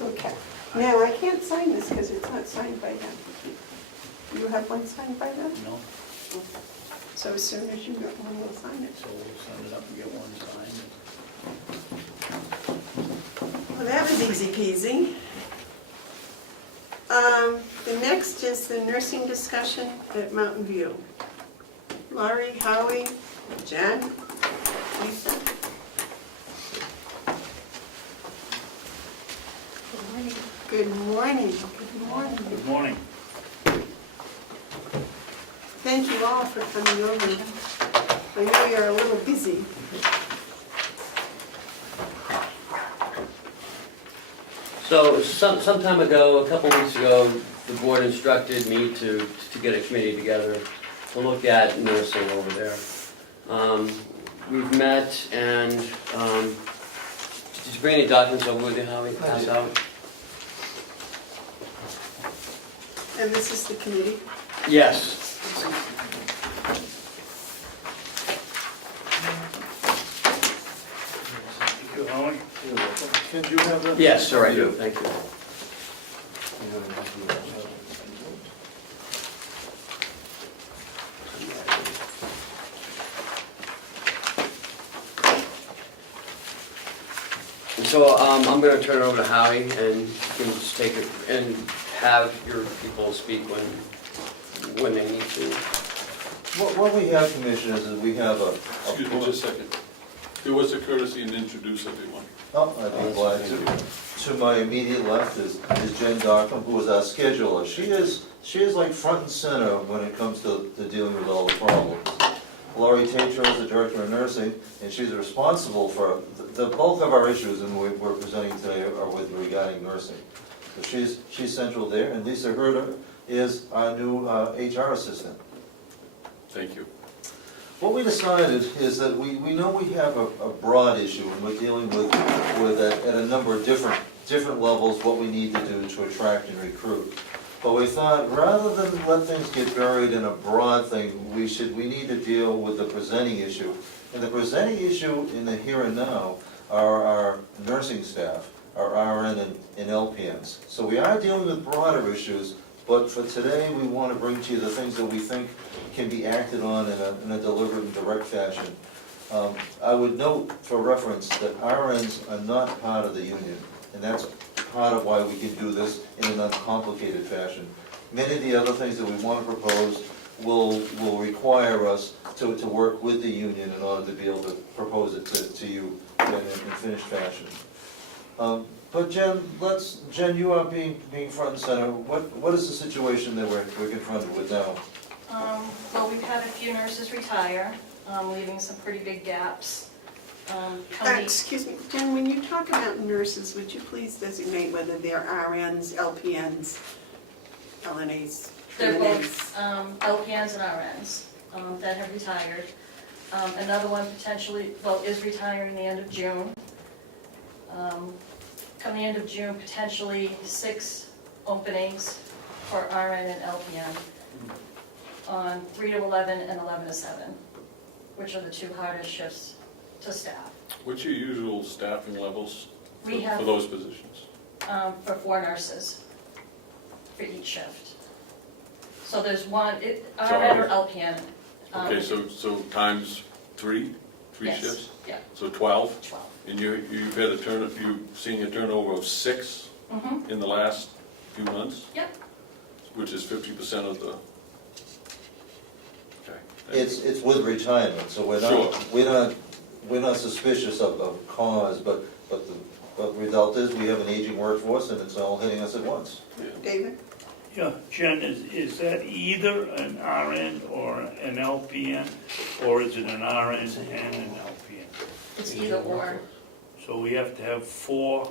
Okay. Now, I can't sign this because it's not signed by them. You have one signed by them? No, So as soon as you get one, we'll sign it. so we'll send it up and get one signed. Well, that was easy peasy. The next is the nursing discussion at Mountain View. Laurie, Howie, Jen, Lisa. Good morning. Good morning. Good morning. Thank you all for coming over. I know you're a little busy. So some time ago, a couple weeks ago, the board instructed me to get a committee together to look at nursing over there. We've met and, did you bring any documents over with you, Howie? Pass out? And this is the committee. Yes. Thank you, Howard. Can you have that? Yes, sir, I do, thank you. So I'm going to turn it over to Howie, and you can just take it and have your people speak when they need to. What we have, Commissioners, is we have a... Excuse me just a second. Do us a courtesy and introduce everyone. Oh, I'd be glad to. To my immediate left is Jen Dockham, who is our scheduler. She is like front and center when it comes to dealing with all the problems. Laurie Tatro is the Director of Nursing, and she's responsible for the bulk of our issues, and we're presenting today are with regarding nursing. So she's central there, and Lisa Herder is our new HR assistant. Thank you. What we decided is that we know we have a broad issue, and we're dealing with at a number of different levels what we need to do to attract and recruit. But we thought, rather than let things get buried in a broad thing, we need to deal with the presenting issue. And the presenting issue in the here and now are our nursing staff, our RN and LPNs. So we are dealing with broader issues, but for today, we want to bring to you the things that we think can be acted on in a deliberate and direct fashion. I would note for reference that RNs are not part of the union, and that's part of why we can do this in an uncomplicated fashion. Many of the other things that we want to propose will require us to work with the union in order to be able to propose it to you in finished fashion. But Jen, you are being front and center. What is the situation that we're confronted with now? Well, we've had a few nurses retire, leaving some pretty big gaps. County, Excuse me, Jen, when you talk about nurses, would you please designate whether they're RNs, LPNs, LNAs, they're TNAs? both LPNs and RNs that have retired. Another one potentially, is retiring the end of June. Come the end of June, potentially 6 openings for RN and LPN on 3 to 11 and 11 to 7, which are the 2 hardest shifts to staff. What's your usual staffing levels We have for those positions? for 4 nurses for each shift. So there's one, RN or LPN. Okay, so times three yes, shifts? Yeah, So 12? 12. And you've seen a turnover of 6 Mm-hmm. in the last few months? Yep. which is 50% of the, okay. It's with retirement, so Sure. we're not suspicious of cause, but the result is we have an aging workforce and it's all hitting us at once. David? Yeah, Jen, is that either an RN or an LPN, or is it an RN and an LPN? It's either or. So we have to have 4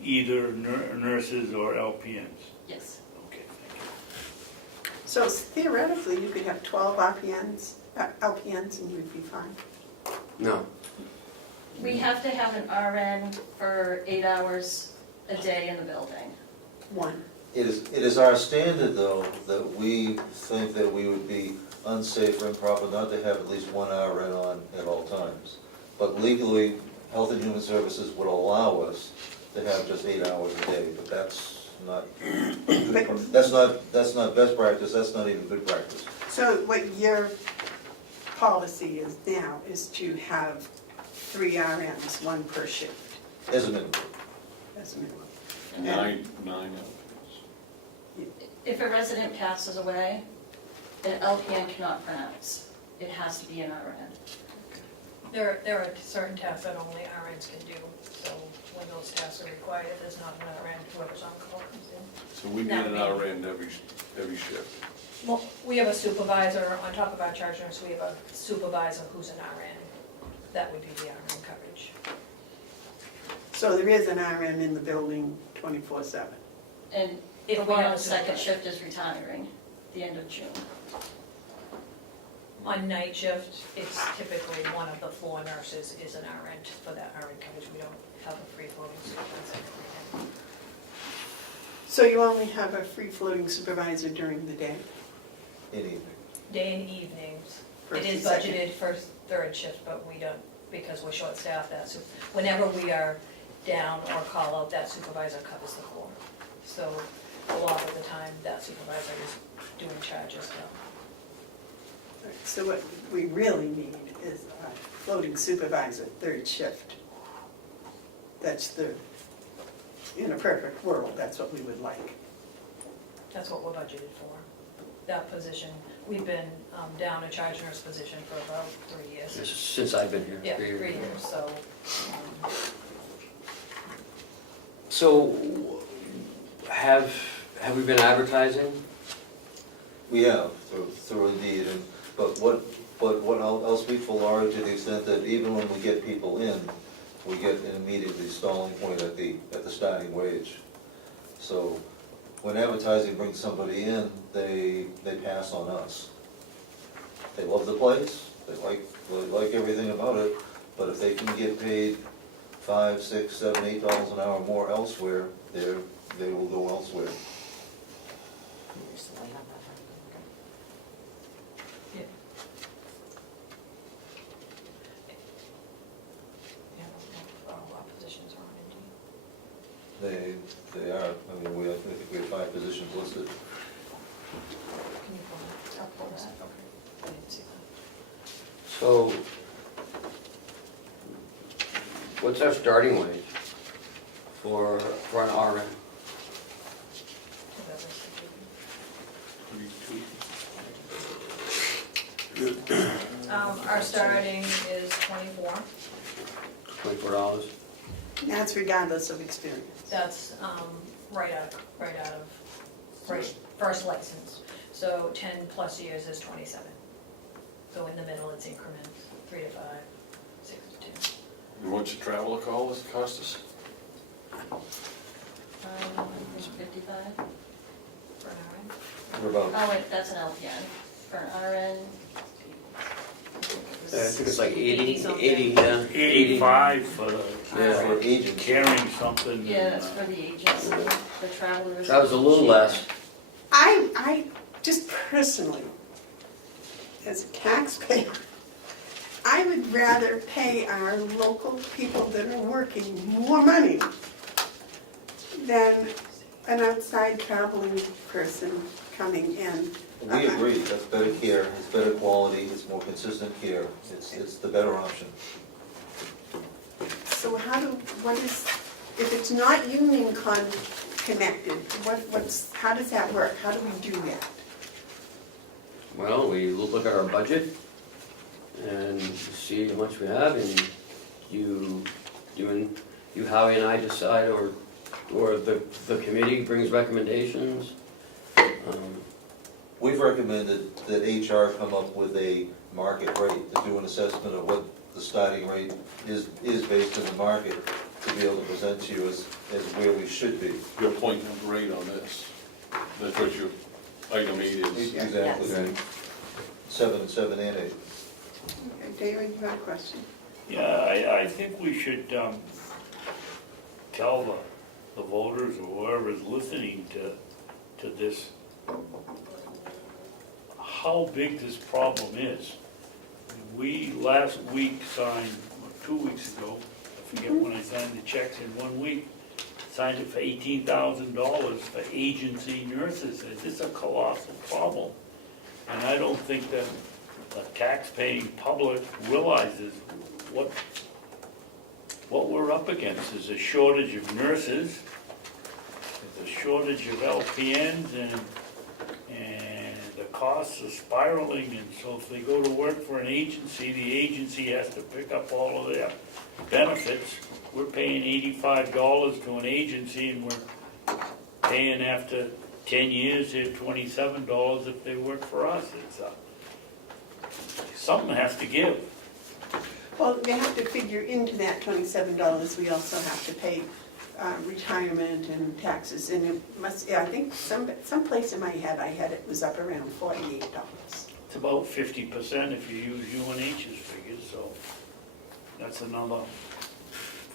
either nurses or LPNs? Yes. Okay, thank you. So theoretically, you could have 12 LPNs and you'd be fine. No. We have to have an RN for 8 hours a day in the building. One. It is our standard, though, that we think that we would be unsafe or improper not to have at least 1 RN on at all times. But legally, Health and Human Services would allow us to have just 8 hours a day, but that's not best practice, that's not even good practice. So what your policy is now is to have 3 RNs, 1 per shift, As a minimum. as a minimum. Nine applicants. If a resident passes away, an LPN cannot pronounce. It has to be an RN. There are certain tasks that only RNs can do, so when those tasks are required, if there's not an RN, whoever's on call comes in. So we need an RN every shift. Well, we have a supervisor, on top of our charge nurse, we have a supervisor who's an RN. That would be the RN coverage. So there is an RN in the building 24/7. And If the we one have on a second supervisor. shift is retiring the end of June. On night shift, it's typically one of the floor nurses is an RN for that RN coverage. We don't have a free-floating supervisor. So you only have a free-floating supervisor during the day? In evening. Day and evenings. First It is and second. budgeted for third shift, but we don't, because we're short-staffed, whenever we are down or call out, that supervisor covers the floor. So a lot of the time, that supervisor is doing charges now. So what we really need is a floating supervisor, 3rd shift. That's in a perfect world, that's what we would like. That's what we're budgeted for. That position, we've been down a charge nurse position for about 3 years. Since I've been here. Yeah, 3 3 years. years, so. So, have we been advertising? We have, through Indeed, but what I'll speak for Laura to the extent that even when we get people in, we get an immediately stalling point at the starting wage. So when advertising brings somebody in, they pass on us. They love the place, they like everything about it, but if they can get paid $5, $6, $7, $8 an hour more elsewhere, they will go elsewhere. Yeah, all our positions are on Indeed. They are, I mean, I think we have 5 positions listed. Can you pull that? I'll pull that. Okay. I didn't see that. So, what's our starting wage for an RN? Whatever. Our starting is 24. $24? That's regardless of experience. That's right out of first license. So 10 plus years is 27. So in the middle, it's increments, 3 to 5, 6 to 10. And what's the travel cost us? 55? For an RN. We're about, Oh, wait, that's an LPN. For an RN, I think it's like 80, 80-something. 80, yeah. 85 for for agents. carrying something. yeah, that's for the agents and the travelers. That was a little less. I just personally, as a taxpayer, I would rather pay our local people that are working more money than an outside traveling person coming in. We agree, that's better care, it's better quality, it's more consistent care, it's the better option. So what is, if it's not union connected. How does that work? How do we do that? Well, we look at our budget and see how much we have, and you, Howie, and I decide, or the committee brings recommendations. We've recommended that HR come up with a market rate, to do an assessment of what the starting rate is based on the market, to be able to present to you as where we should be. Your point of rate on this, that's what your item 8 is. Exactly. Yes. 7 and 7 and 8. Okay, David, you have a question? Yeah, I think we should tell the voters or whoever's listening to this how big this problem is. We last week signed, or 2 weeks ago, I forget when I signed the checks in 1 week, signed it for $18,000 for agency nurses. It's a colossal problem. And I don't think that the tax-paying public realizes what we're up against. There's a shortage of nurses, there's a shortage of LPNs, and the costs are spiraling, and so if they go to work for an agency, the agency has to pick up all of their benefits. We're paying $85 to an agency, and we're paying after 10 years, they're $27 if they work for us. Something has to give. Well, they have to figure into that $27, we also have to pay retirement and taxes, and it must, I think some place in my head, I had it was up around $48. It's about 50% if you use UNH's figures, so that's another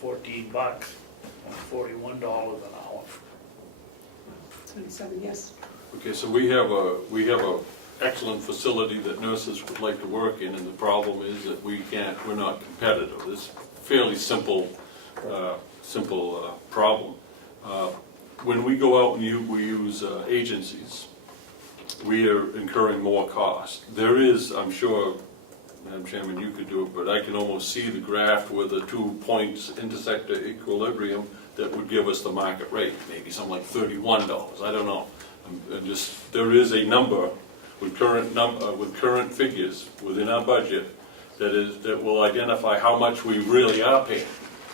$14, or $41 an hour. 27, yes. Okay, so we have a excellent facility that nurses would like to work in, and the problem is that we're not competitive. It's a fairly simple problem. When we go out and we use agencies, we are incurring more cost. There is, I'm sure, Madam Chairman, you could do it, but I can almost see the graph where the 2 points intersect at equilibrium that would give us the market rate, maybe something like $31. I don't know. There is a number with current figures within our budget that will identify how much we really are paying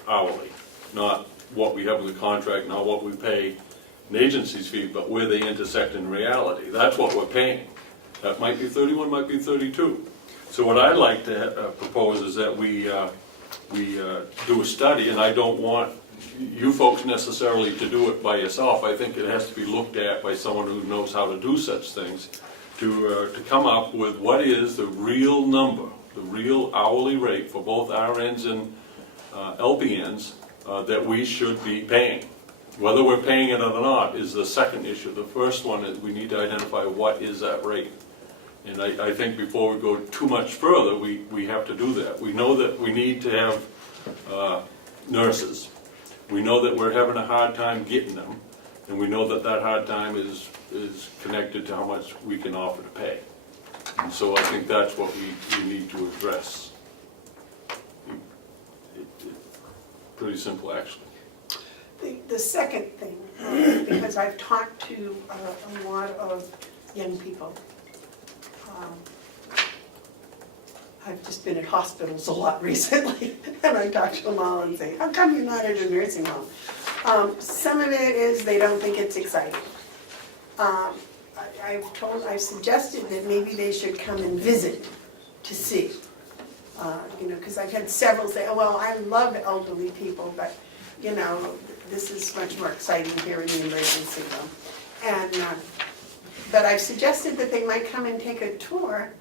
hourly, not what we have in the contract, not what we pay an agency's fee, but where they intersect in reality. That's what we're paying. That might be 31, might be 32. So what I'd like to propose is that we do a study, and I don't want you folks necessarily to do it by yourself. I think it has to be looked at by someone who knows how to do such things, to come up with what is the real number, the real hourly rate for both RNs and LPNs that we should be paying. Whether we're paying it or not is the second issue. The first one is we need to identify what is that rate. And I think before we go too much further, we have to do that. We know that we need to have nurses. We know that we're having a hard time getting them, and we know that hard time is connected to how much we can offer to pay. And so I think that's what we need to address. Pretty simple, actually. The second thing, because I've talked to a lot of young people. I've just been at hospitals a lot recently, and I talk to them all and say, how come you're not at a nursing home? Some of it is they don't think it's exciting. I've suggested that maybe they should come and visit to see. Because I've had several say, oh, well, I love elderly people, but, this is much more exciting here in the emergency room. And, but I've suggested that they might come and take a tour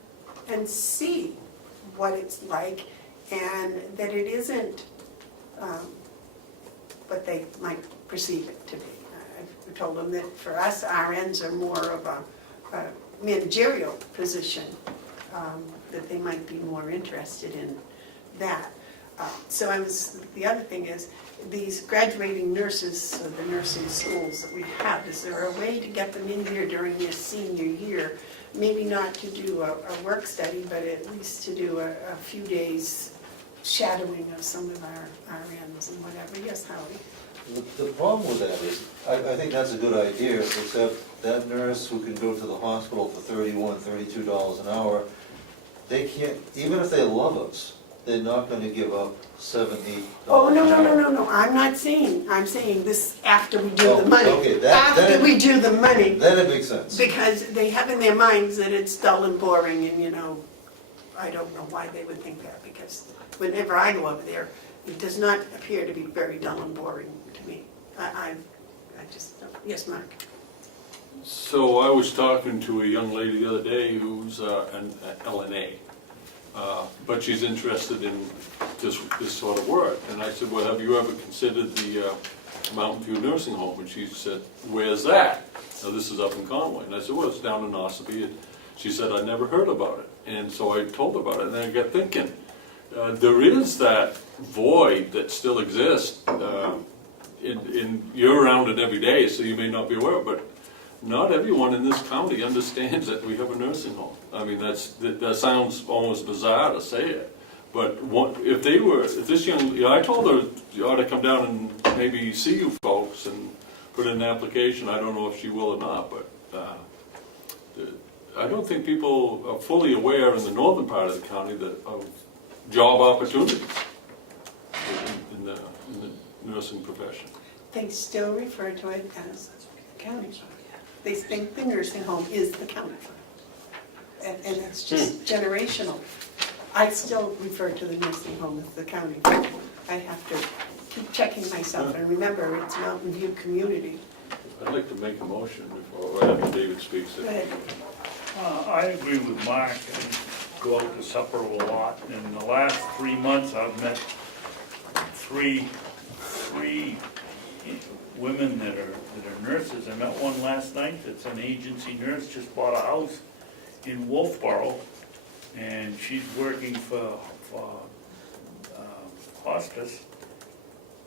and see what it's like, and that it isn't what they might perceive it to be. I've told them that for us, RNs are more of a managerial position, that they might be more interested in that. The other thing is, these graduating nurses, the nursing schools that we have, is there a way to get them in here during their senior year? Maybe not to do a work study, but at least to do a few days shadowing of some of our RNs and whatever. Yes, Howie? The problem with that is, I think that's a good idea, except that nurse who can go to the hospital for $31, $32 an hour, they can't, even if they love us, they're not gonna give up $7, $8. Oh, no, no, an no, hour. no, no, I'm saying this after we do the money. Okay, that- After we do the money, Then it makes sense. because they have in their minds that it's dull and boring, and, you know, I don't know why they would think that, because whenever I go over there, it does not appear to be very dull and boring to me. I just don't, yes, Mark? So I was talking to a young lady the other day who's an LNA, but she's interested in this sort of work. And I said, well, have you ever considered the Mountain View Nursing Home? And she said, where's that? Now, this is up in Conway. And I said, well, it's down in Ossipee. And she said, I never heard about it. And so I told her about it, and I got thinking, there is that void that still exists. You're around it every day, so you may not be aware, but not everyone in this county understands that we have a nursing home. I mean, that sounds almost bizarre to say it, but if this young, I told her you ought to come down and maybe see you folks and put in an application. I don't know if she will or not, but I don't think people are fully aware in the northern part of the county of job opportunities in the nursing profession. They still refer to it as county. They think the nursing home is the county. And it's just generational. I still refer to the nursing home as the county. I have to keep checking myself, and remember, it's Mountain View community. I'd like to make a motion before after David speaks. Go ahead. I agree with Mark. I go out to supper a lot. In the last 3 months, I've met three women that are nurses. I met one last night that's an agency nurse, just bought a house in Wolfboro, and she's working for hospice.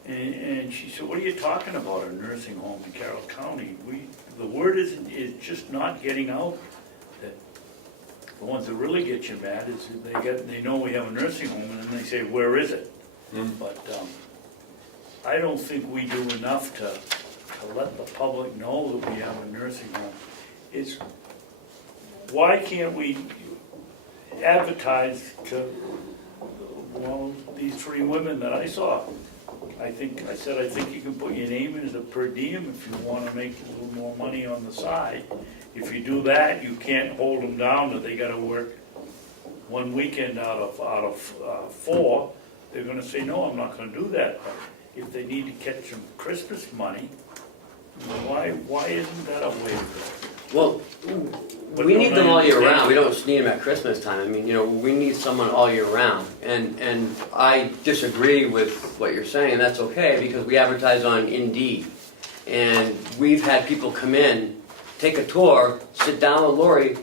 And she said, what are you talking about, a nursing home in Carroll County? The word is just not getting out. That the ones that really get you mad is they know we have a nursing home, and then they say, where is it? But I don't think we do enough to let the public know that we have a nursing home. Why can't we advertise to, well, these three women that I saw? I said I think you can put your name in as a per diem if you want to make a little more money on the side. If you do that, you can't hold them down that they got to work one weekend out of 4. They're going to say, no, I'm not going to do that. But if they need to catch some Christmas money, why isn't that a waiver? Well, But we don't need them all year understand. round. We don't just need them at Christmas time. I mean, we need someone all year round. And I disagree with what you're saying, and that's okay, because we advertise on Indeed. And we've had people come in, take a tour, sit down with Lori,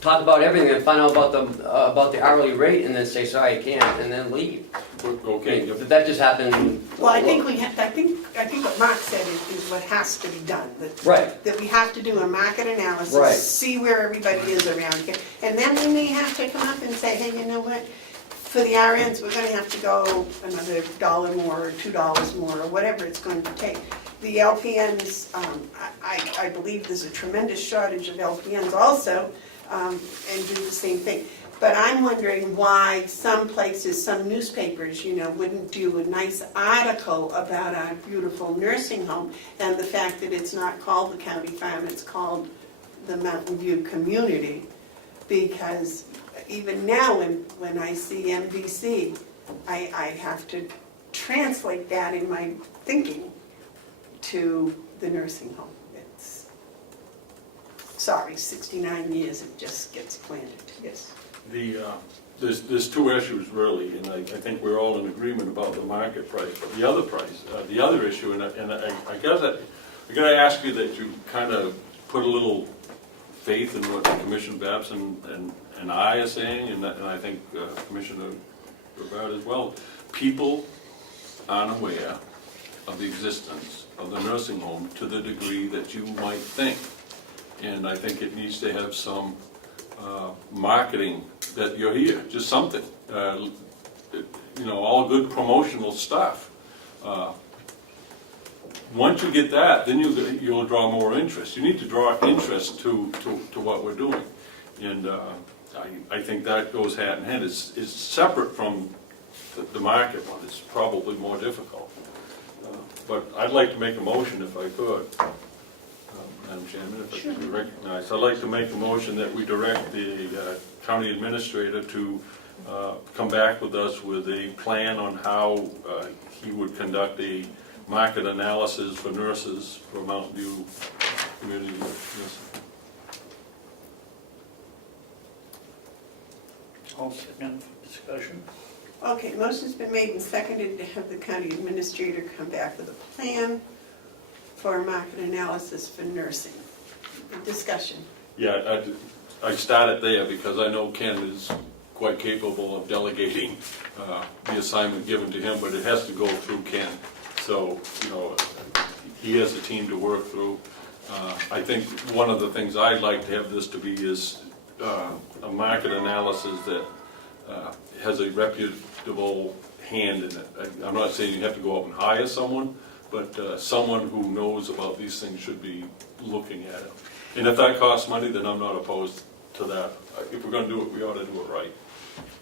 talk about everything, and find out about the hourly rate, and then say, sorry, I can't, and then leave. Okay. That just happened. Well, I think what Mark said is what has to be done. Right. That we have to do a market analysis, Right. see where everybody is around here. And then we may have to come up and say, hey, you know what? For the RNs, we're gonna have to go another $1 more or $2 more or whatever it's going to take. The LPNs, I believe there's a tremendous shortage of LPNs also, and do the same thing. But I'm wondering why some places, some newspapers, wouldn't do a nice article about our beautiful nursing home and the fact that it's not called the county farm, it's called the Mountain View community. Because even now, when I see MVC, I have to translate that in my thinking to the nursing home. It's, sorry, 69 years, it just gets planted, yes. There's two issues really, and I think we're all in agreement about the market price, but the other issue, and I guess I gotta ask you that you kind of put a little faith in what Commissioner Babson and I are saying, and I think Commissioner Bevard as well. People aren't aware of the existence of the nursing home to the degree that you might think, and I think it needs to have some marketing that you're here, just something, all good promotional stuff. once you get that, then you'll draw more interest. You need to draw interest to what we're doing. And I think that goes hand in hand. It's separate from the market one. It's probably more difficult. But I'd like to make a motion if I could, Madam Chairman, if I could be recognized. I'd like to make a motion that we direct the county administrator to come back with us with a plan on how he would conduct a market analysis for nurses for Mountain View Community Nursing. All second for discussion. Okay, motion's been made and seconded to have the county administrator come back with a plan for a market analysis for nursing. Discussion. Yeah, I started there because I know Ken is quite capable of delegating the assignment given to him, but it has to go through Ken. So, you know, he has a team to work through. I think one of the things I'd like to have this to be is a market analysis that has a reputable hand in it. I'm not saying you have to go out and hire someone, but someone who knows about these things should be looking at it. And if that costs money, then I'm not opposed to that. If we're gonna do it, we ought to do it right.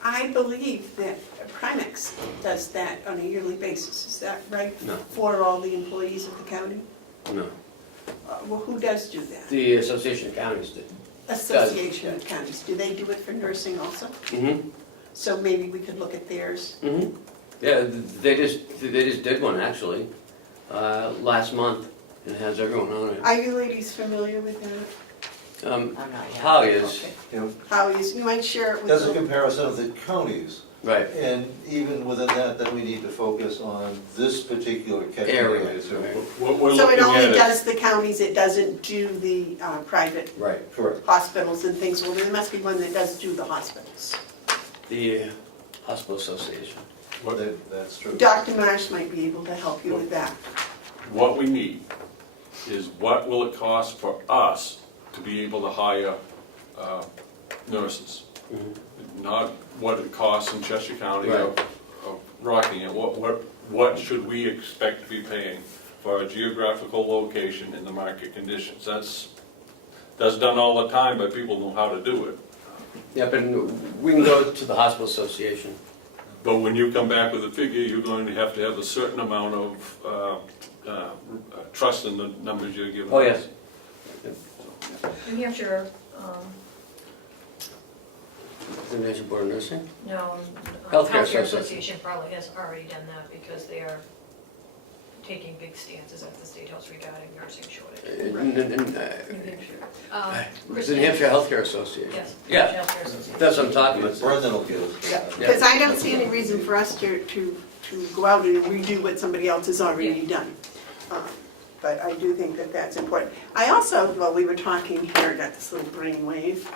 I believe that Primex does that on a yearly basis, is that right? No. For all the employees of the county? No. Well, who does do that? The Association of Counties did. Association of Counties, do they do it for nursing also? Mm-hmm. So maybe we could look at theirs? Mm-hmm. Yeah, they just did one actually, last month, and it has everyone on it. Are you ladies familiar with that? How is, You know, How is, you might share it with does a them? comparison of the counties, right, and even within that, then we need to focus on this particular category. Area, So- right. What we're So it looking only at does the counties, it doesn't do the private right. Correct. hospitals and things? Well, there must be one that does do the hospitals. The Hospital Association. That's true. Dr. Marsh might be able to help you with that. what we need is what will it cost for us to be able to hire nurses? Not what it costs in Cheshire County of Rockingham. What should we expect to be paying for a geographical location in the market conditions? That's done all the time, but people know how to do it. Yeah, but we can go to the Hospital Association. But when you come back with a figure, you're going to have a certain amount of trust in the numbers you're giving us. Oh, yes. New Hampshire, The National Board of Nursing? no, Healthcare Healthcare Association. Association probably has already done that because they are taking big stances at the State House regarding nursing shortage. New Hampshire. The New Hampshire Healthcare Association. Yes. Yeah, Healthcare Association. that's what I'm talking about. Brendan will give us. Because I don't see any reason for us to go out and redo what somebody else has already done. But I do think that that's important. I also, while we were talking here, got this little brainwave.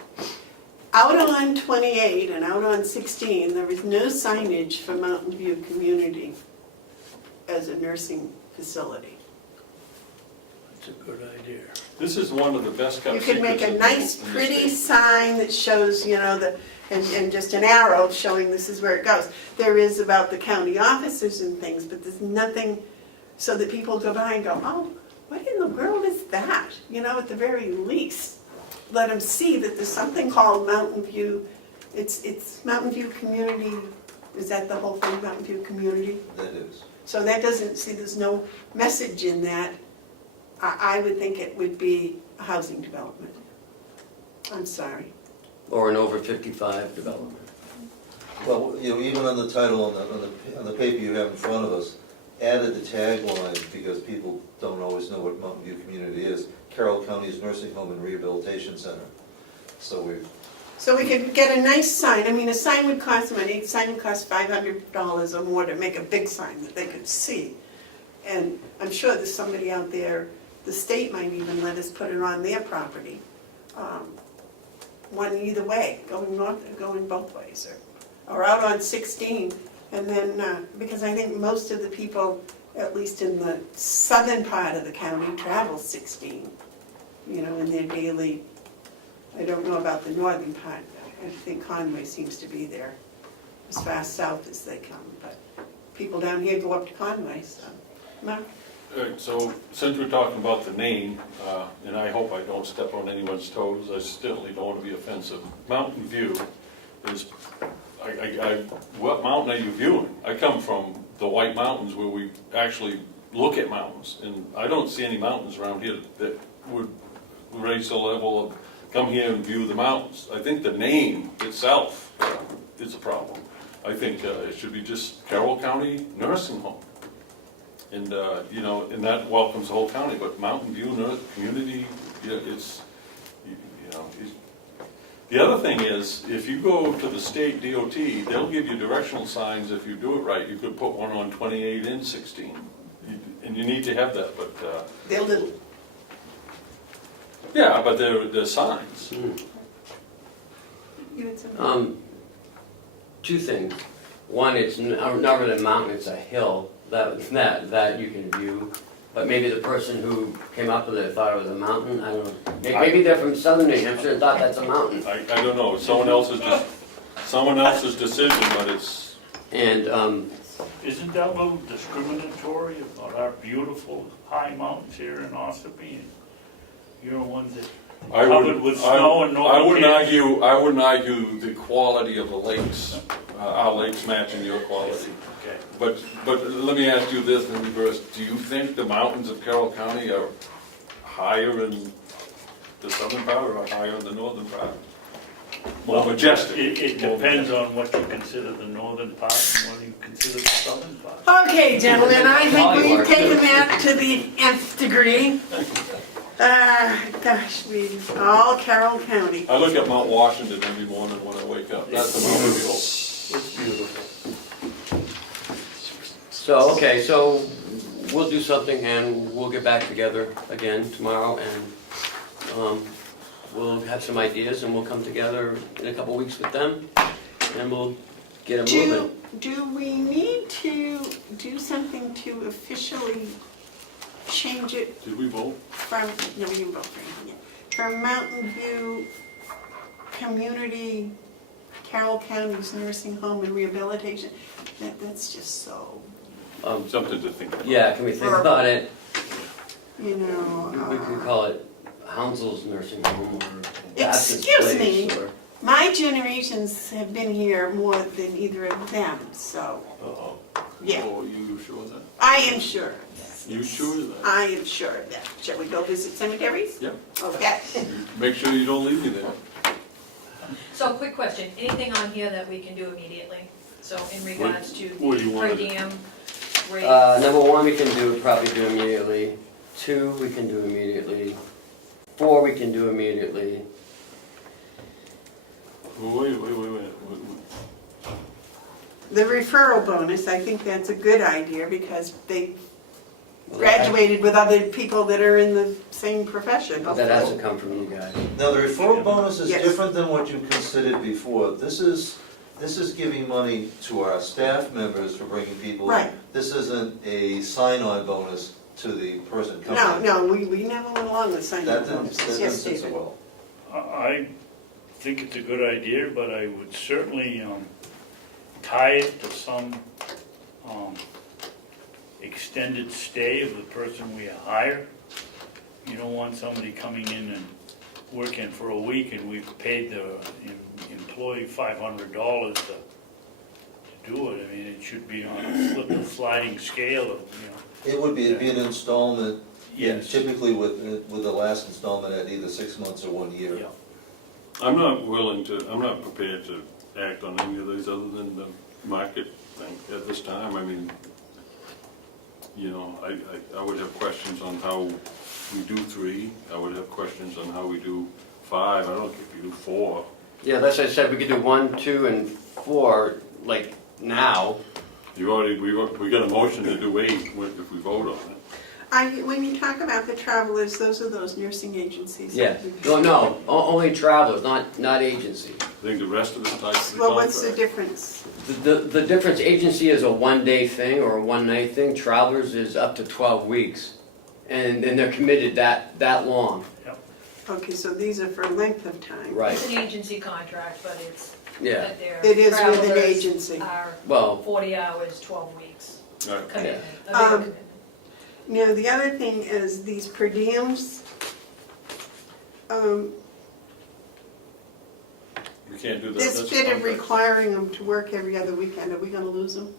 Out on 28 and out on 16, there is no signage for Mountain View Community as a nursing facility. That's a good idea. This is one of the best kept You secrets. could make a in nice, the pretty state. sign that shows, and just an arrow showing this is where it goes. There is about the county offices and things, but there's nothing so that people go by and go, oh, what in the world is that? At the very least, let them see that there's something called Mountain View. It's Mountain View Community, is that the whole thing, Mountain View Community? That is. So that doesn't, there's no message in that. I would think it would be a housing development. I'm sorry. Or an over 55 development. Well, even on the title, on the paper you have in front of us, added the tagline, because people don't always know what Mountain View Community is, Carroll County's Nursing Home and Rehabilitation Center. So we could get a nice sign. I mean, a sign would cost money. A sign would cost $500 or more to make a big sign that they could see. And I'm sure there's somebody out there, the state might even let us put it on their property. One either way, going north or going both ways, or out on 16. And then, because I think most of the people, at least in the southern part of the county, travel 16, in their daily. I don't know about the northern part. I think Conway seems to be there as far south as they come, but people down here go up to Conway, so. Mark? All right, so since we're talking about the name, and I hope I don't step on anyone's toes, I certainly don't want to be offensive. Mountain View is, what mountain are you viewing? I come from the White Mountains where we actually look at mountains, and I don't see any mountains around here that would raise the level of, come here and view the mountains. I think the name itself is a problem. I think it should be just Carroll County Nursing Home. And, you know, and that welcomes the whole county, but Mountain View Community, yeah, it's, you know, the other thing is, if you go to the state DOT, they'll give you directional signs if you do it right. You could put one on 28 and 16, and you need to have that, but, They're little. yeah, but they're signs. You had some. Two things. One, it's not really a mountain, it's a hill that you can view. But maybe the person who came up with it thought it was a mountain, I don't know. Maybe they're from southern New Hampshire and thought that's a mountain. I don't know, it's someone else's decision, but it's, And, Isn't that a little discriminatory about our beautiful high mountains here in Ossipee? And you're the ones that I covered with snow and I nobody cares? I wouldn't argue the quality of the lakes, our lakes matching your quality. Okay. But let me ask you this in reverse, do you think the mountains of Carroll County are higher in the southern part or higher in the northern part? More majestic? It depends on what you consider the northern part and what you consider the southern part. Okay, gentlemen, I think we've taken that to the nth degree. Gosh, we, all Carroll County. I look at Mount Washington every morning when I wake up, that's a mountain view. It's beautiful. so, okay, so we'll do something and we'll get back together again tomorrow and we'll have some ideas and we'll come together in a couple weeks with them and we'll get them moving. Do we need to do something to officially change it Did we vote? from, no, we didn't vote for anything yet, from Mountain View Community, Carroll County's Nursing Home and Rehabilitation? That's just so, Something to think about. Yeah, can we think about it? you know. We could call it Hounsell's Nursing Home or Babson's Excuse me. Place or. My generations have been here more than either of them, so, Uh-oh. yeah, Oh, you sure of that? I am sure. You sure of that? I am sure of that. Shall we go visit cemeteries? Yep. Okay. Make sure you don't leave me there. So, quick question, anything on here that we can do immediately? So in regards to what do you the want per to do? diem rates? Number one, we can probably do immediately. 2, we can do immediately. 4, we can do immediately. Wait. The referral bonus, I think that's a good idea because they graduated with other people that are in the same profession. That has to come from you guys. Now, the referral bonus is Yes. different than what you considered before. This is giving money to our staff members for bringing people in. Right. This isn't a sign-on bonus to the person coming No, in. we never went along with signing That bonuses. didn't Yes, sit so David. well. I think it's a good idea, but I would certainly tie it to some extended stay of the person we hire. You don't want somebody coming in and working for a week and we've paid the employee $500 to do it. I mean, it should be on a sliding scale of, It would be, it'd be an installment, yes. typically with the last installment at either 6 months or 1 year. Yeah. I'm not prepared to act on any of these other than the market thing at this time. I mean, you know, I would have questions on how we do 3. I would have questions on how we do 5. I don't care if you do 4. Yeah, that's what I said, we could do 1, 2, and 4, like now. We got a motion to do 8 if we vote on it. When you talk about the travelers, those are those nursing agencies. Yeah, no, only travelers, not agency. I think the rest of it's tied to the Well, what's the contract. difference? The difference, agency is a 1-day thing or a 1-night thing, travelers is up to 12 weeks. And they're committed that long. Okay, so these are for length of time. Right, It's an agency contract, but it's, yeah, that their It is with an travelers agency. are well, 40 hours, 12 weeks All right. commitment, a bigger Um, commitment. Now, the other thing is these per diems. We can't do that. This That's bit of contract. requiring them to work every other weekend, are we gonna lose them?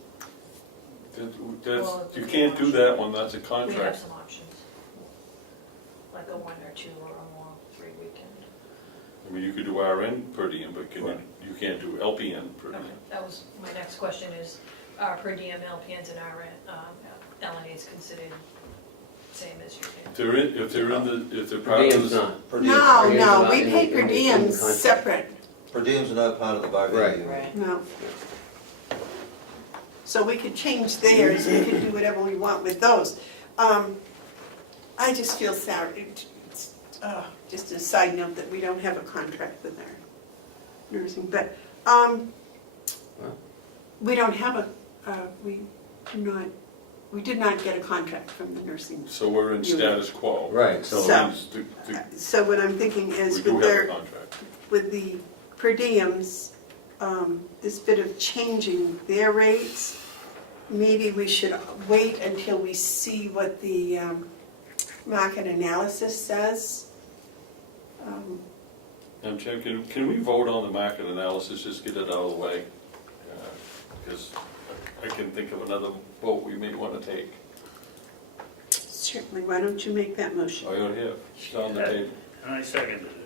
You can't do that one, that's a We have contract. some options, like a 1 or 2 or a more 3 weekend. I mean, you could do RN per diem, but you can't do LPN per diem. Okay, that was, my next question is, are per diem LPNs and RN, LNAs considered same as your? If they're Per part of diem's the. not. Per diems- No, per diems are no, not we in pay the- per in the diems contract. separate, Per diems are not part of the bargaining unit. Right. no. So we could change theirs, we could do whatever we want with those. I just feel sorry, just a side note that we don't have a contract with our nursing, but, we don't have we did not get a contract from the nursing. So we're in status quo. Right, So So- means So what I'm thinking we is do with have a their, contract. with the per diems, this bit of changing their rates, maybe we should wait until we see what the market analysis says. Madam Chair, can we vote on the market analysis, just get it out of the way? Because I can think of another vote we may want to take. Certainly, why don't you make that motion? Oh, you're here, it's on the table. And I seconded it. And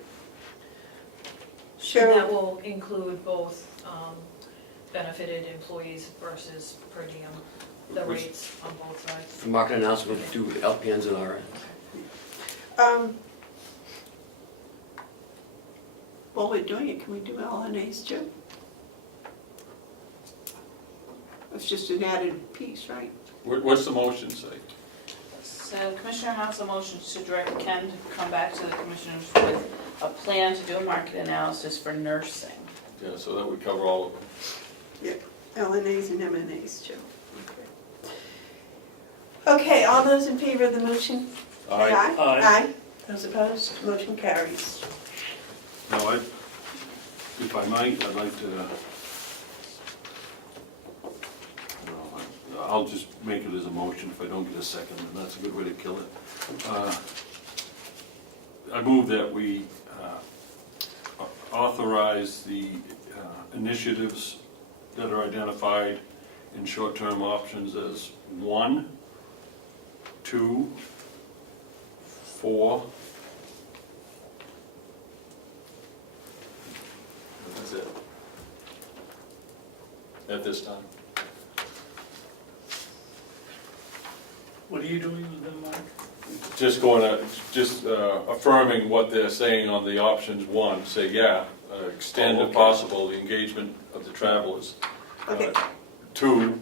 that Cheryl, will include both benefited employees versus per diem, the Which- rates on both sides. The market analysis would do LPNs and RNs. while we're doing it, can we do LNAs too? It's just an added piece, right? What's the motion say? So Commissioner Hals, a motion to direct Ken to come back to the commissioners with a plan to do a market analysis for nursing. Yeah, so that would cover all of them. LNAs and MNAs too. Okay, all those in favor of the motion? Say Aye. Aye. Aye. Those opposed? Motion carries. Now, if I might, I'd like to, I'll just make it as a motion. If I don't get a second, then that's a good way to kill it. I move that we authorize the initiatives that are identified in short-term options as 1, 2, 4. That's it. At this time. What are you doing with them, Mark? Just affirming what they're saying on the options 1, say, extend if possible the engagement of the travelers. Okay. 2,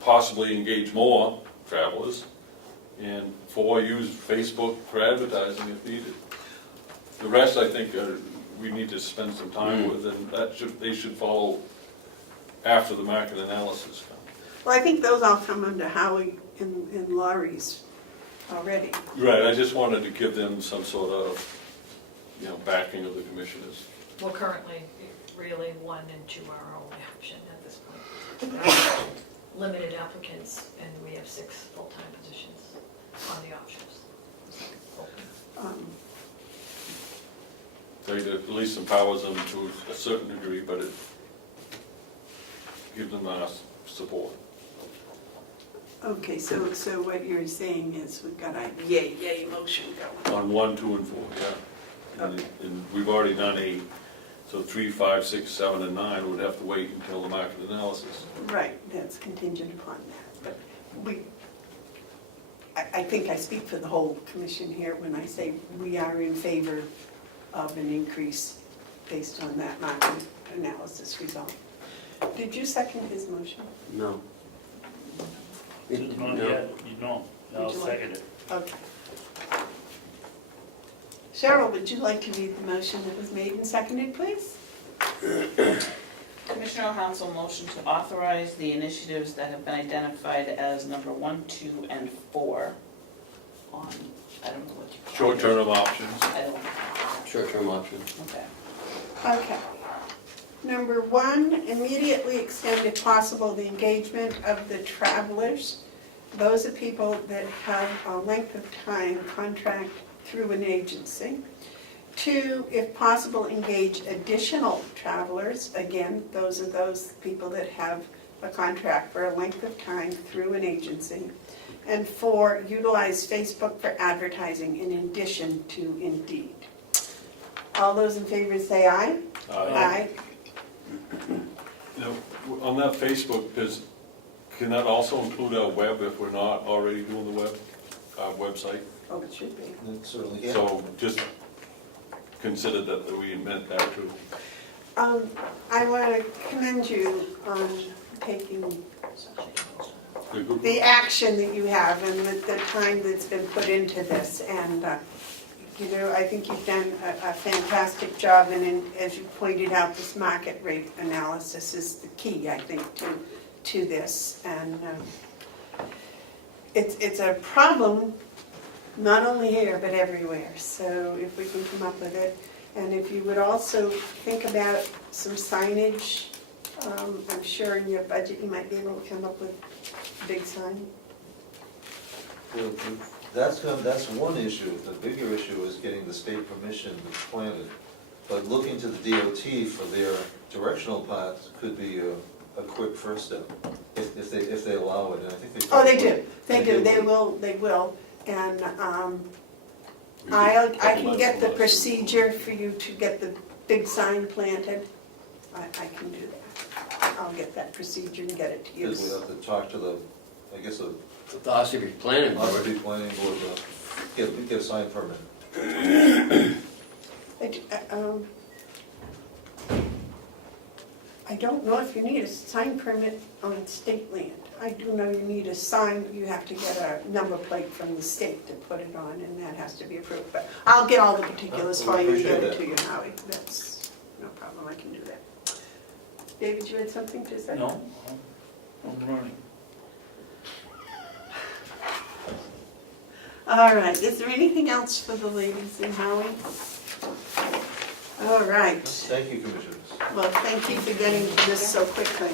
possibly engage more travelers. And 4, use Facebook for advertising if needed. The rest, I think, we need to spend some time with, and they should follow after the market analysis comes. Well, I think those all come under Howie and Laurie's already. Right, I just wanted to give them some sort of, backing of the commissioners. Well, currently, really 1 and 2 are our only option at this point. Limited applicants, and we have 6 full-time positions on the options. So it at least empowers them to a certain degree, but it gives them our support. Okay, so what you're saying is we've got a yay motion going. On 1, 2, and 4, yeah. And we've already done 8, so 3, 5, 6, 7, and 9 would have to wait until the market analysis. Right, that's contingent upon that. But I think I speak for the whole commission here when I say we are in favor of an increase based on that market analysis result. Did you second his motion? No. Not No. yet, you don't. I'll Would you like- second it. Okay. Cheryl, would you like to read the motion that was made and seconded, please? Commissioner Hals, a motion to authorize the initiatives that have been identified as number 1, 2, and 4 on, I don't know what you call it. Short-term options. I don't, Short-term option. okay. Okay. Number 1, immediately extend if possible the engagement of the travelers. those are people that have a length of time contract through an agency. 2, if possible, engage additional travelers. Again, those are those people that have a contract for a length of time through an agency. And 4, utilize Facebook for advertising in addition to Indeed. All those in favor say aye. Aye. Now, on that Facebook, can that also include our web if we're not already doing the website? Oh, it should be. It certainly can. So just consider that we meant that too. I want to commend you on taking Good. the action that you have and the time that's been put into this. And, you know, I think you've done a fantastic job. And as you pointed out, this market rate analysis is the key, I think, to this. And it's a problem, not only here, but everywhere. So if we can come up with it. And if you would also think about some signage, I'm sure in your budget you might be able to come up with a big sign. Well, that's one issue. The bigger issue is getting the state permission to plant it. But looking to the DOT for their directional paths could be a quick first step, if they allow it, and I think they. Oh, they do, they will, and I can get the procedure for you to get the big sign planted. I can do that. I'll get that procedure and get it to you. Because we have to talk to the, I guess, the The Ossipee Planning Board. Ossipee Planning Board to get a sign permit. I don't know if you need a sign permit on state land. I do know you need a sign, you have to get a number plate from the state to put it on, and that has to be approved. But I'll get all the particulars for you and get it to you, Howie. That's no problem, I can do that. David, you had something to say? No, I'm running. All right, is there anything else for the ladies in Howie? All right, Thank you, Commissioners. well, thank you for getting this so quickly.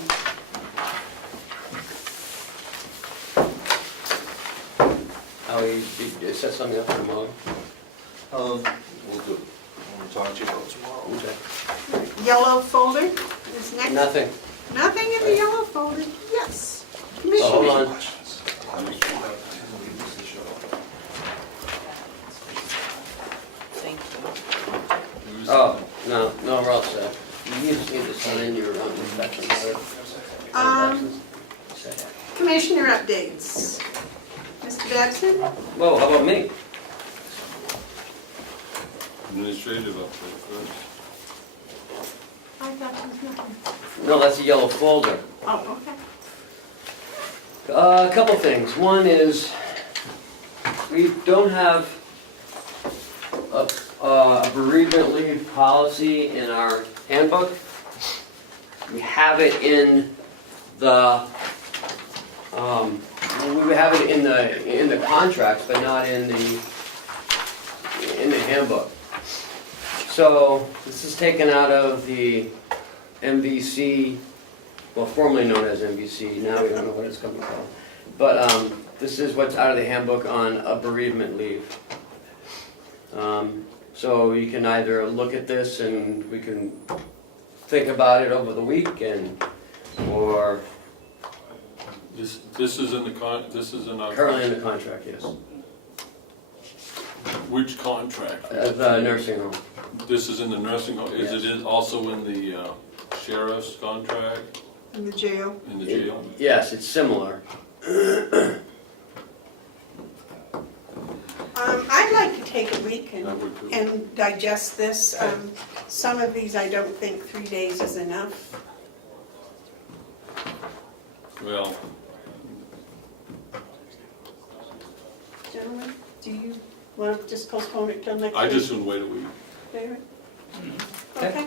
Howie, you set something up for tomorrow? We'll do it. We'll talk to you about tomorrow. Okay. Yellow folder is next. Nothing. Nothing in the yellow folder, yes. Oh, hold on. Thank you. Oh, no, we're all set. You just need to sign in your inspection letter. Commissioner updates. Mr. Babson? Whoa, how about me? Administrative update first. I thought there was nothing. No, that's a yellow folder. Oh, okay. A couple things. One is, we don't have a bereavement leave policy in our handbook. We have it in the, we have it in the contracts, but not in the handbook. So this is taken out of the MVC, well, formerly known as MVC, now we don't know what it's coming from. But this is what's out of the handbook on a bereavement leave. So you can either look at this and we can think about it over the weekend, or This is in the this is in our. currently in the contract, yes. Which contract? The nursing home. This is in the nursing home, is Yes. it also in the sheriff's contract, In the jail. in the jail? Yes, it's similar. I'd like to take a week I would too. and digest this. Some of these, I don't think 3 days is enough. Well, Gentlemen, do you want to just postpone it till next week? I just wouldn't wait a week. David? Okay.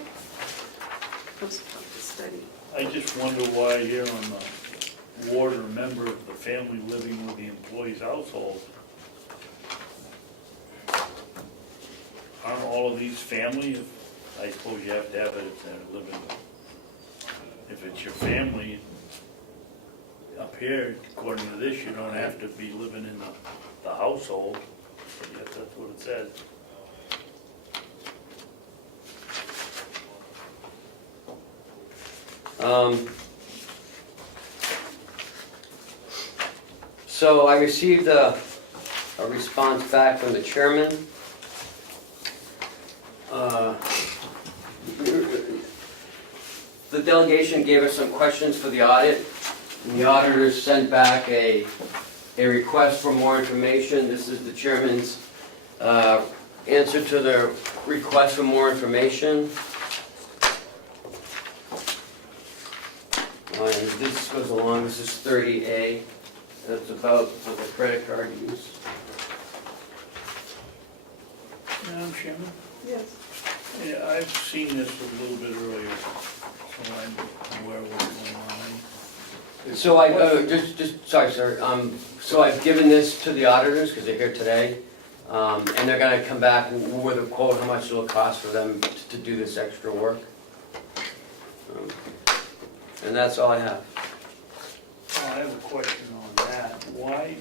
Postpone the study. I just wonder why here on the ward or member of the family living with the employee's household, aren't all of these family? I suppose you have to have it if they're living. If it's your family, up here, according to this, you don't have to be living in the household, but yet that's what it says. So I received a response back from the chairman. The delegation gave us some questions for the audit, and the auditors sent back a request for more information. This is the chairman's answer to the request for more information. And this goes along, this is 30A. That's about the credit card use. Madam Chairman? Yes. Yeah, I've seen this a little bit earlier, so I'm aware of what's going on. So I, sorry, sir, so I've given this to the auditors, because they're here today, and they're gonna come back with a quote, how much it'll cost for them to do this extra work. And that's all I have. I have a question on that. Why,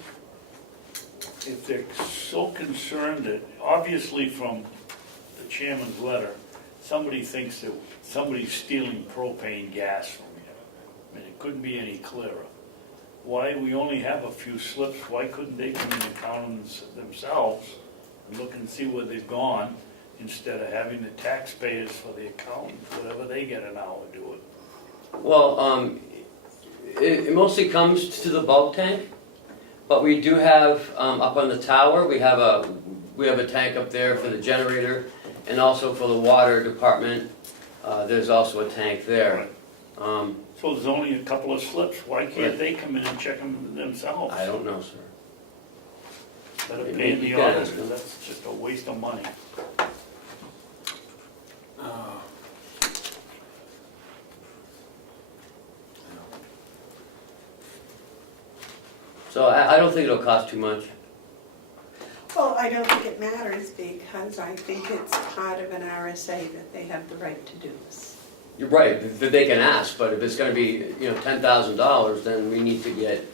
if they're so concerned that, obviously from the chairman's letter, somebody thinks that somebody's stealing propane gas from you. I mean, it couldn't be any clearer. Why, we only have a few slips, why couldn't they come in and count them themselves and look and see where they've gone, instead of having the taxpayers for the accountants, whatever they get an hour, do it? Well, it mostly comes to the bulk tank, but we do have, up on the tower, we have a tank up there for the generator, and also for the water department, there's also a tank there. So there's only a couple of slips, why can't they come in and check them themselves? I don't know, sir. Instead of Maybe paying the you can auditors, ask them. that's just a waste of money. So I don't think it'll cost too much. Well, I don't think it matters because I think it's part of an RSA that they have the right to do this. You're right, that they can ask, but if it's gonna be, $10,000, then we need to get,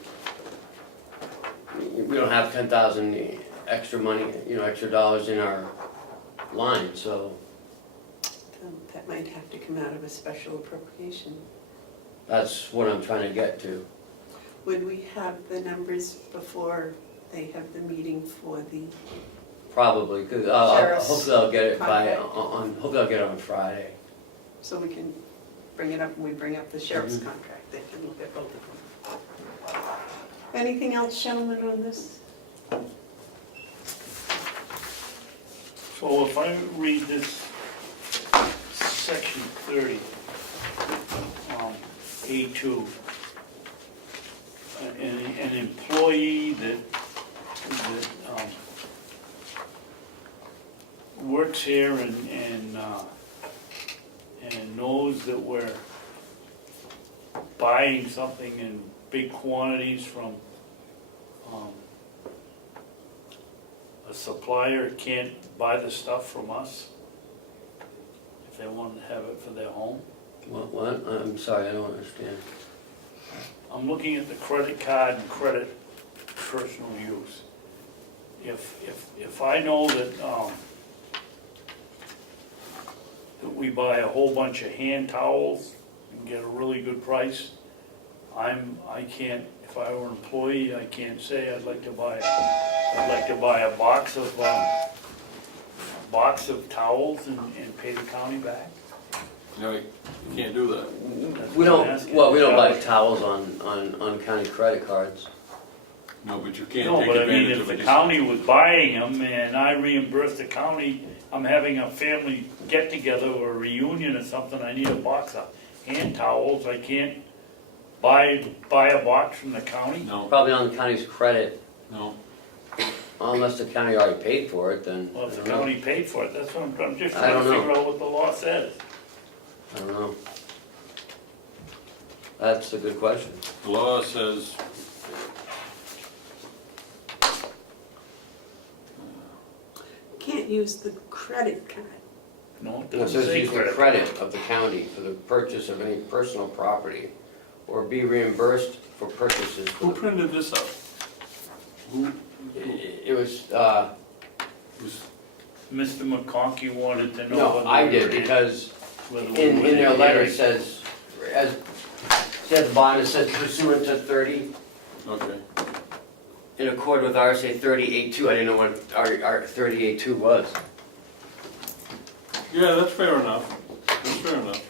we don't have 10,000 extra money, extra dollars in our line, so That might have to come out of a special appropriation. that's what I'm trying to get to. Would we have the numbers before they have the meeting for the, Probably, because Sheriff's hopefully I'll get it contract? hopefully I'll get it on Friday. so we can bring it up when we bring up the sheriff's Mhm. contract, they can look at both of them. Anything else, gentlemen, on this? So if I read this section 30, A2, an employee that works here and knows that we're buying something in big quantities from a supplier, can't buy the stuff from us if they want to have it for their home. What? I'm sorry, I don't understand. I'm looking at the credit card and credit personal use. If I know that that we buy a whole bunch of hand towels and get a really good price, I can't, if I were an employee, I can't say I'd like to buy a box of towels and pay the county back. No, you can't do that. That's We what I'm don't, asking. well, we don't buy towels on county credit cards. No, but you can't No, take but I mean, advantage if of the it. county was buying them and I reimburse the county, I'm having a family get-together or a reunion or something, I need a box of hand towels, I can't buy a box from the county? No, Probably on the county's credit, no. unless the county already paid for it, then Well, if I the don't know. county paid for it, that's what I'm just I trying to don't know. figure out what the law says. I don't know. That's a good question. The law says, Can't use the credit card. No, it It doesn't says say use the credit. credit of the county for the purchase of any personal property or be reimbursed for purchases. Who printed this out? Who, It was, was, Mr. McConkey wanted to know no, whether. I we did, were- because whether we in were their letter it hearing. says, as, see at the bottom, it says pursuant to 30, okay. in accord with RSA 38.2. I didn't know what our 38.2 was. Yeah, that's fair enough. That's fair enough.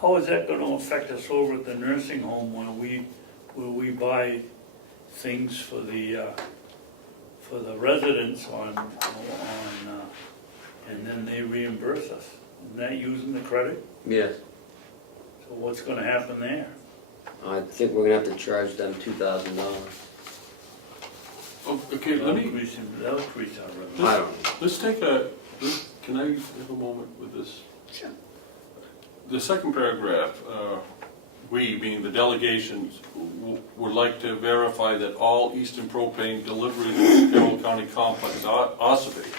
How is that gonna affect us over at the nursing home when we buy things for the residents and then they reimburse us? Isn't that using the credit? Yes. So what's gonna happen there? I think we're gonna have to charge them $2,000. Oh, okay, let me, That'll increase our revenue. I don't know. let's take a, can I have a moment with this? Sure. The second paragraph, we, being the delegations, would like to verify that all Eastern propane deliveries to the Carroll County complex, Ossipee.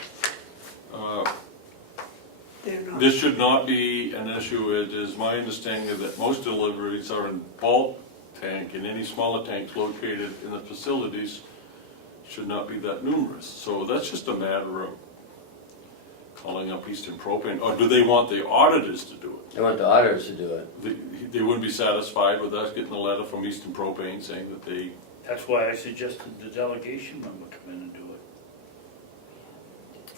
They're not. This should not be an issue. It is my understanding that most deliveries are in bulk tank, and any smaller tanks located in the facilities should not be that numerous. So that's just a matter of calling up Eastern Propane, or do they want the auditors to do it? They want the auditors to do it. They wouldn't be satisfied with us getting a letter from Eastern Propane saying that they, That's why I suggested the delegation member come in and do it.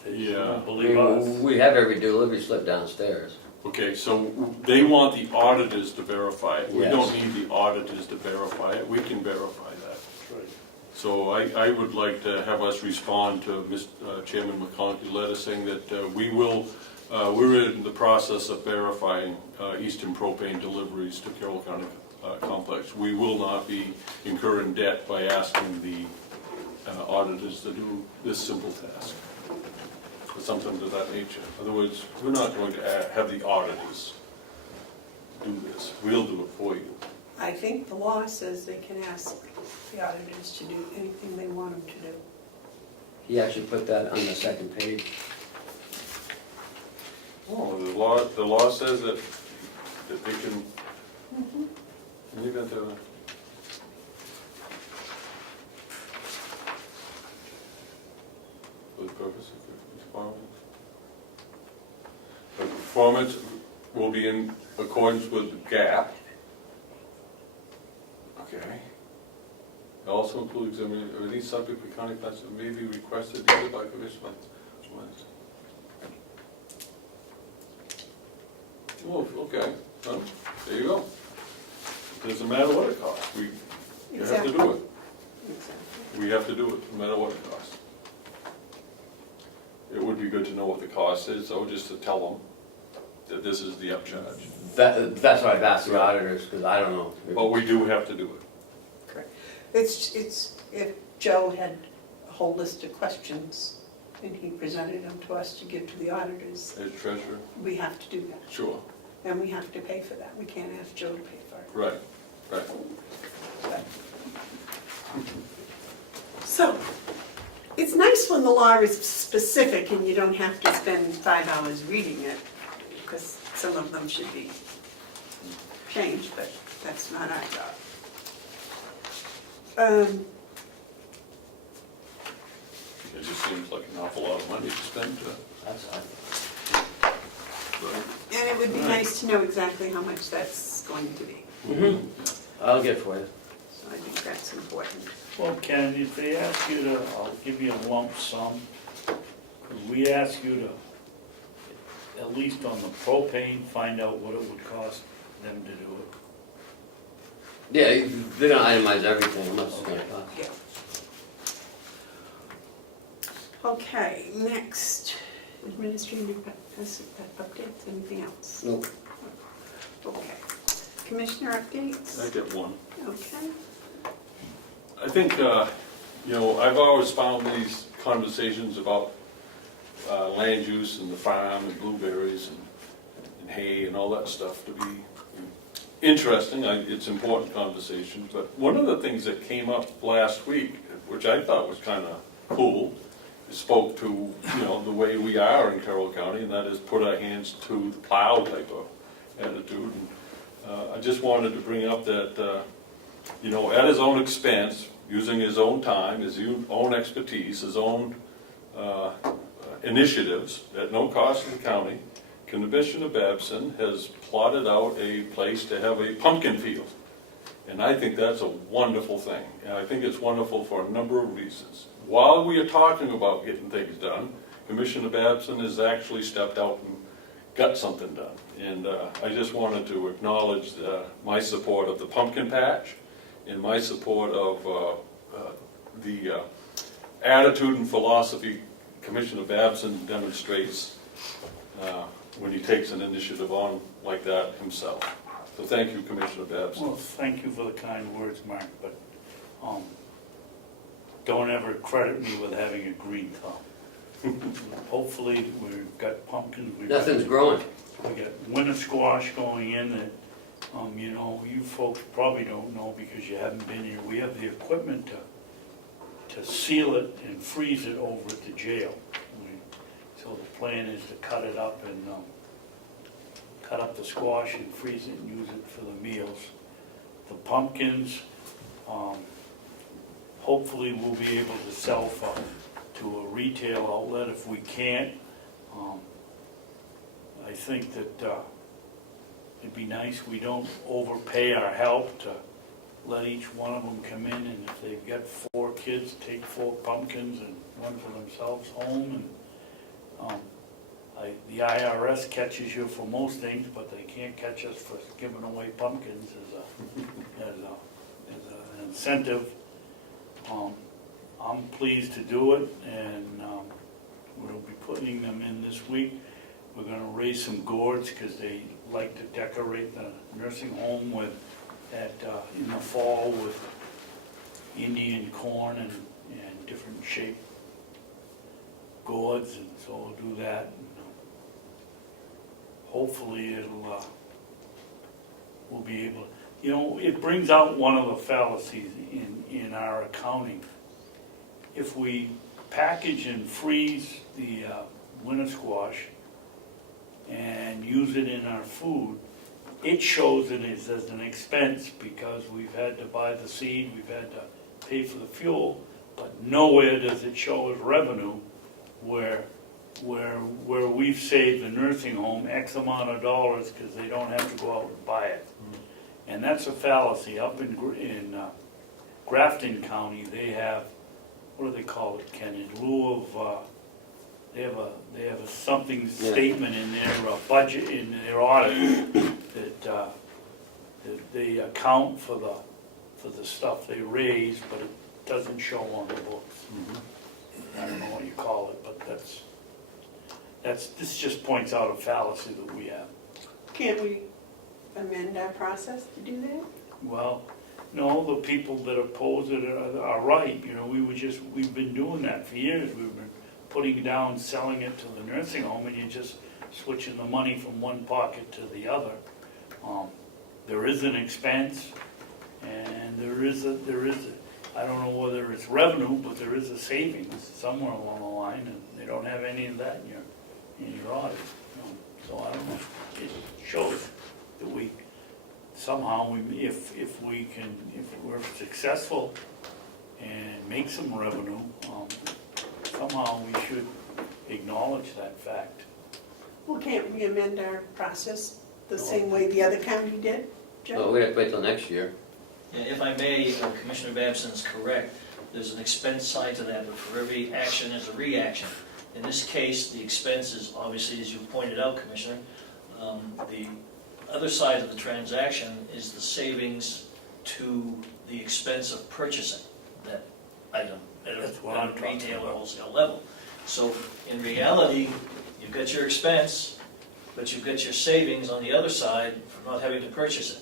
They just Yeah. don't I believe us. mean, we have every delivery slip downstairs. okay, so they want the auditors to verify it. We Yes. don't need the auditors to verify it, we can verify that. That's right. So I would like to have us respond to Chairman McConkey's letter saying that we will, we're in the process of verifying Eastern Propane deliveries to Carroll County Complex. We will not be incurring debt by asking the auditors to do this simple task, or something to that nature. In other words, we're not going to have the auditors do this. We'll do it for you. I think the law says they can ask the auditors to do anything they want them to do. He actually put that on the second page. Oh, the law says that they can, in the event of, for the purpose of performance. The performance will be in accordance with GAAP. Okay. It also includes, I mean, are these subject to county plans that may be requested either by commission. Oh, okay, well, there you go. Doesn't matter what it costs, you have to Exactly. do it. Exactly. We have to do it, no matter what it costs. It would be good to know what the cost is, though, just to tell them that this is the upcharge. That's why I've asked the auditors, because I don't know. But we do have to do it. Correct. It's, if Joe had a whole list of questions and he presented them to us to give to the auditors, As treasurer, we have to do that. sure, And we have to pay for that. We can't ask Joe to pay for it. right, right. But- So, it's nice when the law is specific and you don't have to spend 5 hours reading it, because some of them should be changed, but that's not our job. It just seems like an awful lot of money to spend to, That's, And it would be nice to know exactly how much that's going to be. I'll get for you. So I think that's important. Well, Ken, if they ask you to, I'll give you a lump sum. Could we ask you to, at least on the propane, find out what it would cost them to do it? Yeah, they're gonna itemize everything, how much it's gonna cost. Yeah. Okay, next, administrative updates, anything else? Nope. Okay. Commissioner updates? I get one. Okay. I think, you know, I've always found these conversations about land use and the farm and blueberries and hay and all that stuff to be interesting. It's important conversation, but one of the things that came up last week which I thought was kind of cool. It spoke to, the way we are in Carroll County, and that is put our hands to the plow type of attitude. And I just wanted to bring up that, at his own expense, using his own time, his own expertise, his own initiatives, at no cost to the county, Commissioner Babson has plotted out a place to have a pumpkin field. And I think that's a wonderful thing. And I think it's wonderful for a number of reasons. While we are talking about getting things done, Commissioner Babson has actually stepped out and got something done. And I just wanted to acknowledge my support of the pumpkin patch and my support of the attitude and philosophy Commissioner Babson demonstrates when he takes an initiative on like that himself. So thank you, Commissioner Babson. Well, thank you for the kind words, Mark, but don't ever credit me with having a green thumb. Hopefully, we've got pumpkins. Nothing's growing. We got winter squash going in that, you folks probably don't know because you haven't been here. We have the equipment to seal it and freeze it over at the jail. So the plan is to cut it up and cut up the squash and freeze it and use it for the meals. The pumpkins, hopefully we'll be able to sell to a retail outlet. If we can't, I think that it'd be nice we don't overpay our help to let each one of them come in, and if they've got 4 kids, take 4 pumpkins and one for themselves home. And the IRS catches you for most things, but they can't catch us for giving away pumpkins as an incentive. I'm pleased to do it, and we'll be putting them in this week. We're going to raise some gourds because they like to decorate the nursing home with in the fall with Indian corn and different shaped gourds, and so we'll do that. And, hopefully we'll be able to, it brings out one of the fallacies in our accounting. If we package and freeze the winter squash and use it in our food, it shows it as an expense because we've had to buy the seed, we've had to pay for the fuel, but nowhere does it show as revenue where we've saved the nursing home X amount of dollars because they don't have to go out and buy it. And that's a fallacy. Up in Grafton County, they have, what do they call it, Ken? In lieu of, they have a something statement in their budget, in their audit, that they account for the stuff they raise, but it doesn't show on the books. I don't know what you call it, but this just points out a fallacy that we have. Can't we amend our process to do that? Well, no, the people that oppose it are right. We've been doing that for years. We've been putting down, selling it to the nursing home, and you're just switching the money from one pocket to the other. There is an expense, and there is I don't know whether it's revenue, but there is a savings somewhere along the line, and they don't have any of that in your audit. So I don't know. It shows that we somehow, if we're successful and make some revenue, somehow we should acknowledge that fact. Well, can't we amend our process the same way the other county did, Joe? Well, we have to wait till next year. And if I may, Commissioner Babson is correct. There's an expense side to that, but for every action, there's a reaction. In this case, the expense is obviously, as you pointed out, Commissioner, the other side of the transaction is the savings to the expense of purchasing that item at a retail or wholesale level. So in reality, you've got your expense, but you've got your savings on the other side for not having to purchase it.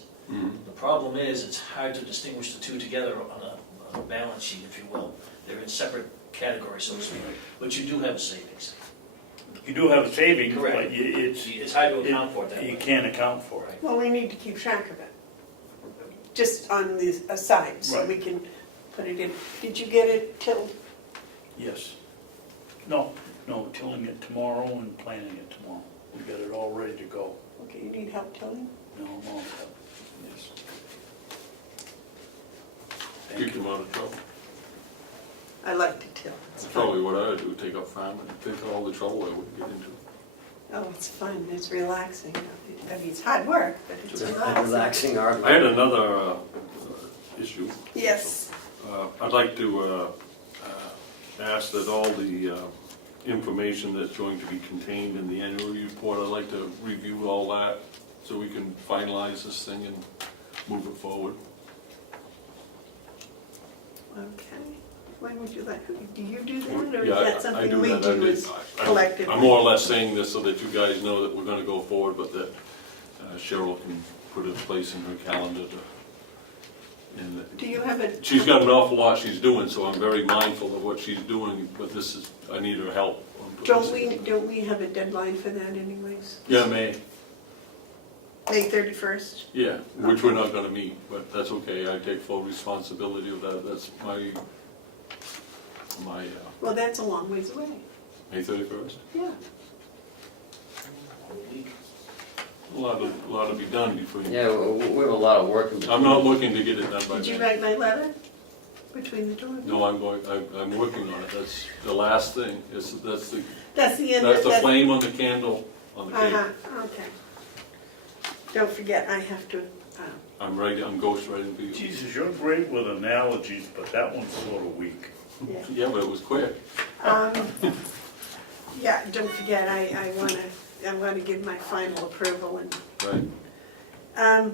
The problem is it's hard to distinguish the two together on a balance sheet, if you will. They're in separate categories, so to speak, but you do have a savings. You do have a savings, Correct. but It's hard to account for it that way. You can't account for it. Well, we need to keep track of it, just on the aside, so Right. we can put it in. Did you get it till, Yes. No, tilling it tomorrow and planting it tomorrow. We got it all ready to go. okay, you need help tilling? No, I'm all set. Yes. Keep Thank you. them out of trouble. I like to till. It's That's fun. probably what I would do, take up farming, take all the trouble I would get into. Oh, it's fun, it's relaxing. I mean, it's hard work, but it's relaxing. Relaxing our. I had another issue. Yes, I'd like to ask that all the information that's going to be contained in the annual report, I'd like to review all that so we can finalize this thing and move it forward. okay. When would you like, do you do that, or is Yeah, that I something do we that. do as collectively? I'm more or less saying this so that you guys know that we're gonna go forward, but that Cheryl can put a place in her calendar to, and Do you have a? she's got an awful lot she's doing, so I'm very mindful of what she's doing, but this is, I need her help. on putting this Don't we have a deadline for that anyways? Yeah, May, May 31st? yeah, which we're not gonna meet, but that's okay, I take full responsibility of that, that's my Well, that's a long ways away. May 31st. Yeah. A lot to be done between. Yeah, we have a lot of work. I'm not looking to get it done by Did you May. write my letter between the two of you? No, I'm working on it, that's the last thing, that's the, That's the end. that's the flame on the candle on the cake. Uh-huh, okay. Don't forget, I have to, I'm ready, I'm ghostwriting for you. Jesus, you're great with analogies, but that one's sort of weak. yeah. Yeah, but it was quick. Yeah, don't forget, I wanna give my final approval and, Right.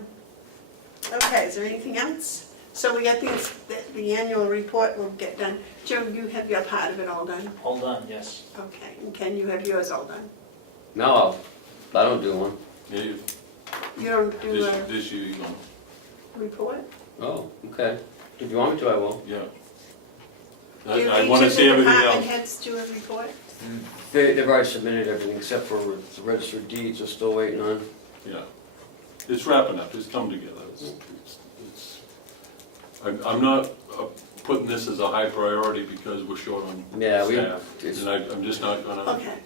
okay, is there anything else? So we got the annual report will get done. Joe, you have your part of it all done? Hold on, yes. Okay, and Ken, you have yours all done? No, I don't do one. Yeah, You don't do a this year, you know, report? Oh, okay. If you want me to, I will. yeah. Do I wanna each of see the everything department else. heads do a report? They've already submitted everything except for the registered deeds, they're still waiting on. Yeah. It's wrapping up, it's come together. I'm not putting this as a high priority because we're short on Yeah, staff. it's- And I'm just not gonna, Okay.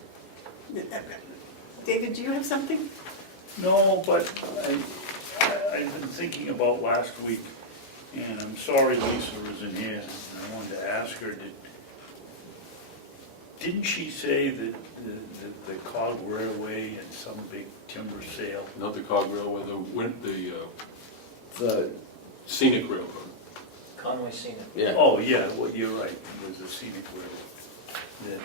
David, do you have something? No, but I've been thinking about last week, and I'm sorry Lisa isn't here. I wanted to ask her, didn't she say that the cog railway and some big timber sale? not the cog railway, The, scenic railroad. Conway seen it. yeah. Oh, yeah, well, you're right, it was a scenic railroad.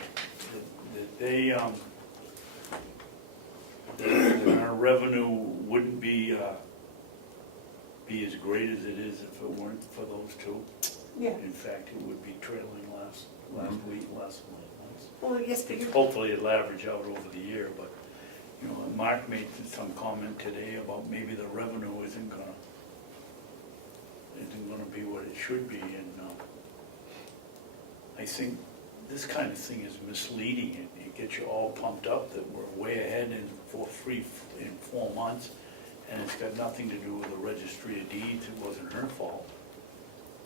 That they, that our revenue wouldn't be as great as it is if it weren't for those two. Yeah. In fact, it would be trailing last week, last month. Well, yes, but you, Hopefully it'll average out over the year, but, you know, Mark made some comment today about maybe the revenue isn't gonna be what it should be, and I think this kind of thing is misleading. It gets you all pumped up that we're way ahead in 4 months, and it's got nothing to do with the registry of deeds. It wasn't her fault.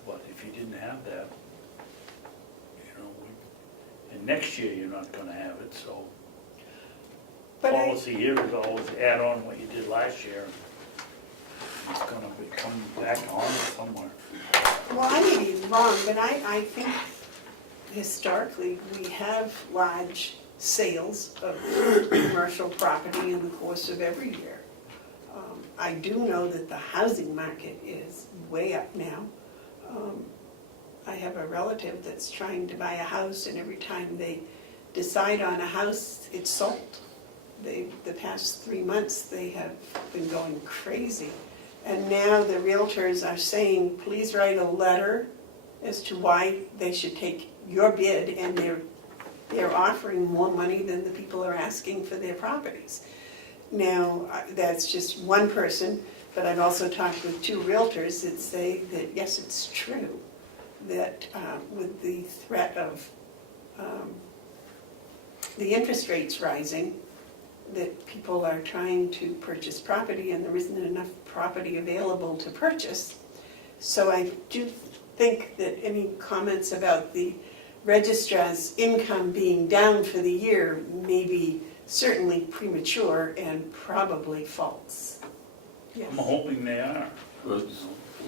But if you didn't have that, you know, and next year you're not gonna have it, so. but Policy here is always add on what you did last year. It's gonna come back on somewhere. well, I may be wrong, but I think historically, we have large sales of commercial property in the course of every year. I do know that the housing market is way up now. I have a relative that's trying to buy a house, and every time they decide on a house, it's sold. The past 3 months, they have been going crazy. And now the realtors are saying, please write a letter as to why they should take your bid, and they're offering more money than the people are asking for their properties. Now, that's just one person, but I've also talked with 2 realtors that say that, yes, it's true, that with the threat of the interest rates rising, that people are trying to purchase property and there isn't enough property available to purchase. So I do think that any comments about the registrar's income being down for the year may be certainly premature and probably false. Yes. I'm hoping they are. But-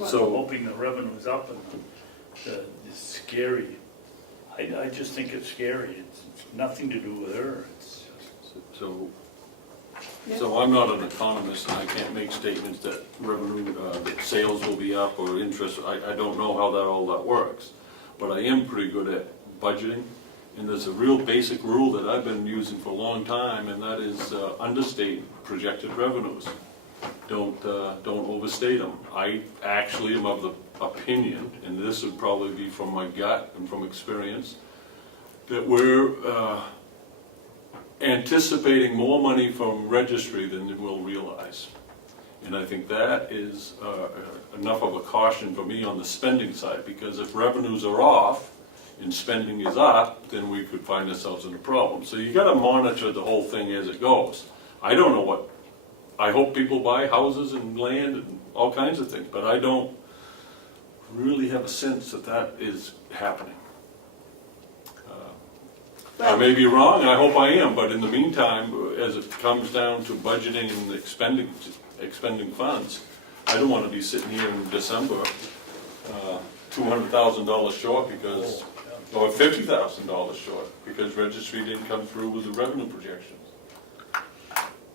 I'm So, hoping the revenue's up and it's scary. I just think it's scary. It's nothing to do with her. It's just, so I'm not an economist and I can't make statements that revenue, that sales will be up or interest, I don't know how all that works. But I am pretty good at budgeting, and there's a real basic rule that I've been using for a long time, and that is understate projected revenues. Don't overstate them. I actually am of the opinion, and this would probably be from my gut and from experience, that we're anticipating more money from registry than we'll realize. And I think that is enough of a caution for me on the spending side, because if revenues are off and spending is up, then we could find ourselves in a problem. So you gotta monitor the whole thing as it goes. I don't know what, I hope people buy houses and land and all kinds of things, but I don't really have a sense that that is happening. I may be wrong, and I hope I am, but in the meantime, as it comes down to budgeting and expending funds, I don't want to be sitting here in December, $200,000 short because, or $50,000 short because registry didn't come through with the revenue projections.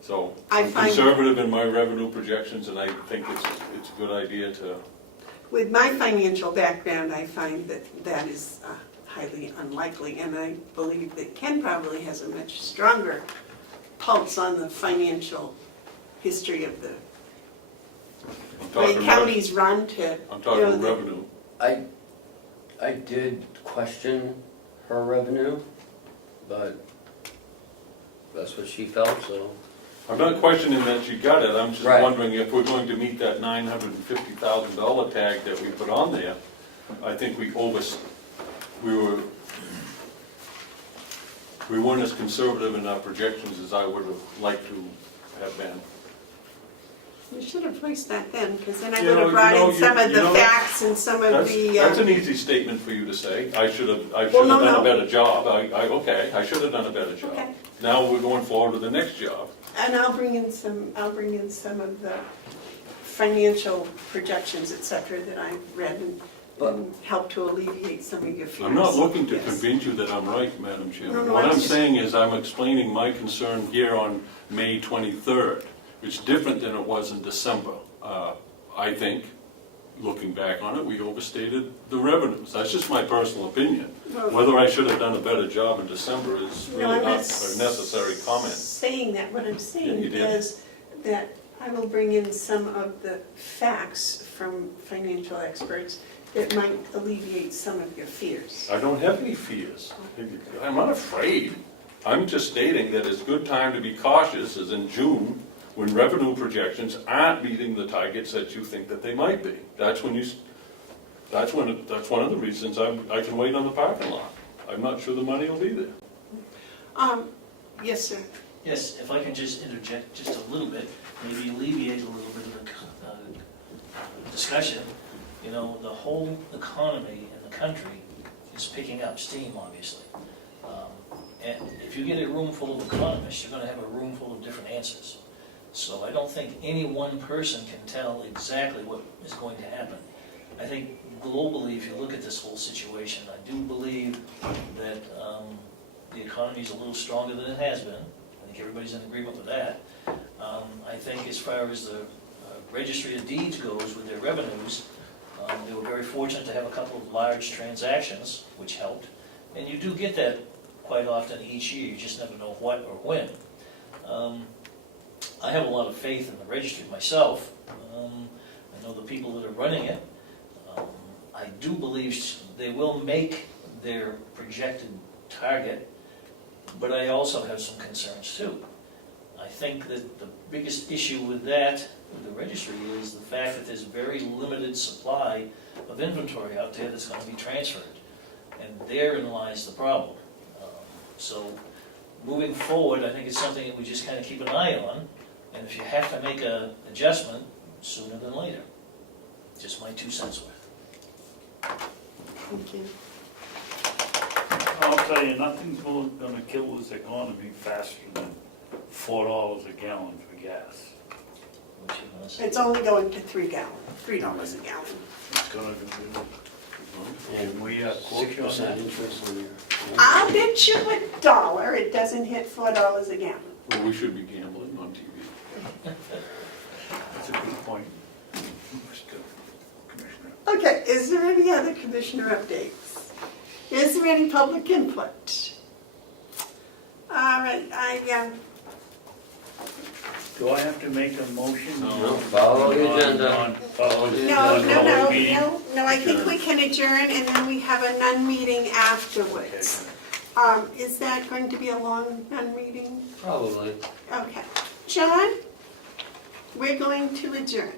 So I'm conservative in my revenue projections, and I think it's a good idea to. With my financial background, I find that that is highly unlikely, and I believe that Ken probably has a much stronger pulse on the financial history of the way counties run to. I'm talking revenue. I did question her revenue, but that's what she felt, so. I'm not questioning that you got it, I'm just Right. wondering if we're going to meet that $950,000 tag that we put on there. I think we weren't as conservative in our projections as I would have liked to have been. We should have voiced that then, because then I You would know, have brought in some of you the know, facts and some of That's an the, easy statement for you to say. I should have no, done no. a better job. Okay, I should have done a better job. Okay. Now we're going forward to the next job. and I'll bring in some of the financial projections, et cetera, that I've read and help to alleviate some of your fears. I'm not looking to Yes. convince you that I'm right, Madam Chairman. No, What I I'm just- saying is I'm explaining my concern here on May 23rd. It's different than it was in December. I think, looking back on it, we overstated the revenues. That's just my personal opinion. Well- Whether I should have done a better job in December is No, really I'm not a not necessary comment. saying that. What I'm Yeah, saying you did. is that I will bring in some of the facts from financial experts that might alleviate some of your fears. I don't have any fears. I'm not afraid. I'm just stating that it's a good time to be cautious, as in June, when revenue projections aren't meeting the targets that you think that they might be. That's one of the reasons I can wait on the parking lot. I'm not sure the money will be there. Yes, sir. Yes, if I can just interject just a little bit, maybe alleviate a little bit of the discussion. You know, the whole economy in the country is picking up steam, obviously. And if you get a room full of economists, you're gonna have a room full of different answers. So I don't think any one person can tell exactly what is going to happen. I think globally, if you look at this whole situation, I do believe that the economy is a little stronger than it has been. I think everybody's in agreement with that. I think as far as the registry of deeds goes with their revenues, they were very fortunate to have a couple of large transactions, which helped. And you do get that quite often each year, you just never know what or when. I have a lot of faith in the registry myself. I know the people that are running it. I do believe they will make their projected target, but I also have some concerns too. I think that the biggest issue with that, with the registry, is the fact that there's a very limited supply of inventory out there that's going to be transferred. And therein lies the problem. So moving forward, I think it's something that we just kind of keep an eye on. And if you have to make an adjustment, sooner than later. Just my 2 cents worth. Thank you. I'll tell you, nothing's gonna kill this economy faster than $4 a gallon for gas. What you wanna say? It's only going to $3 a gallon. It's gonna be, and we are quoting on 6% that. interest on your. I'll bet you $1 it doesn't hit $4 a gallon. Well, we should be gambling on TV. That's a good point. Mr. Commissioner. Okay, is there any other commissioner updates? Is there any public input? All right, Do I have to make a motion? No. Follow the agenda. Follow the no, agenda. Meeting? no, I think we can adjourn and then we have a non-meeting afterwards. Is that going to be a long non-meeting? Probably. Okay. John, we're going to adjourn.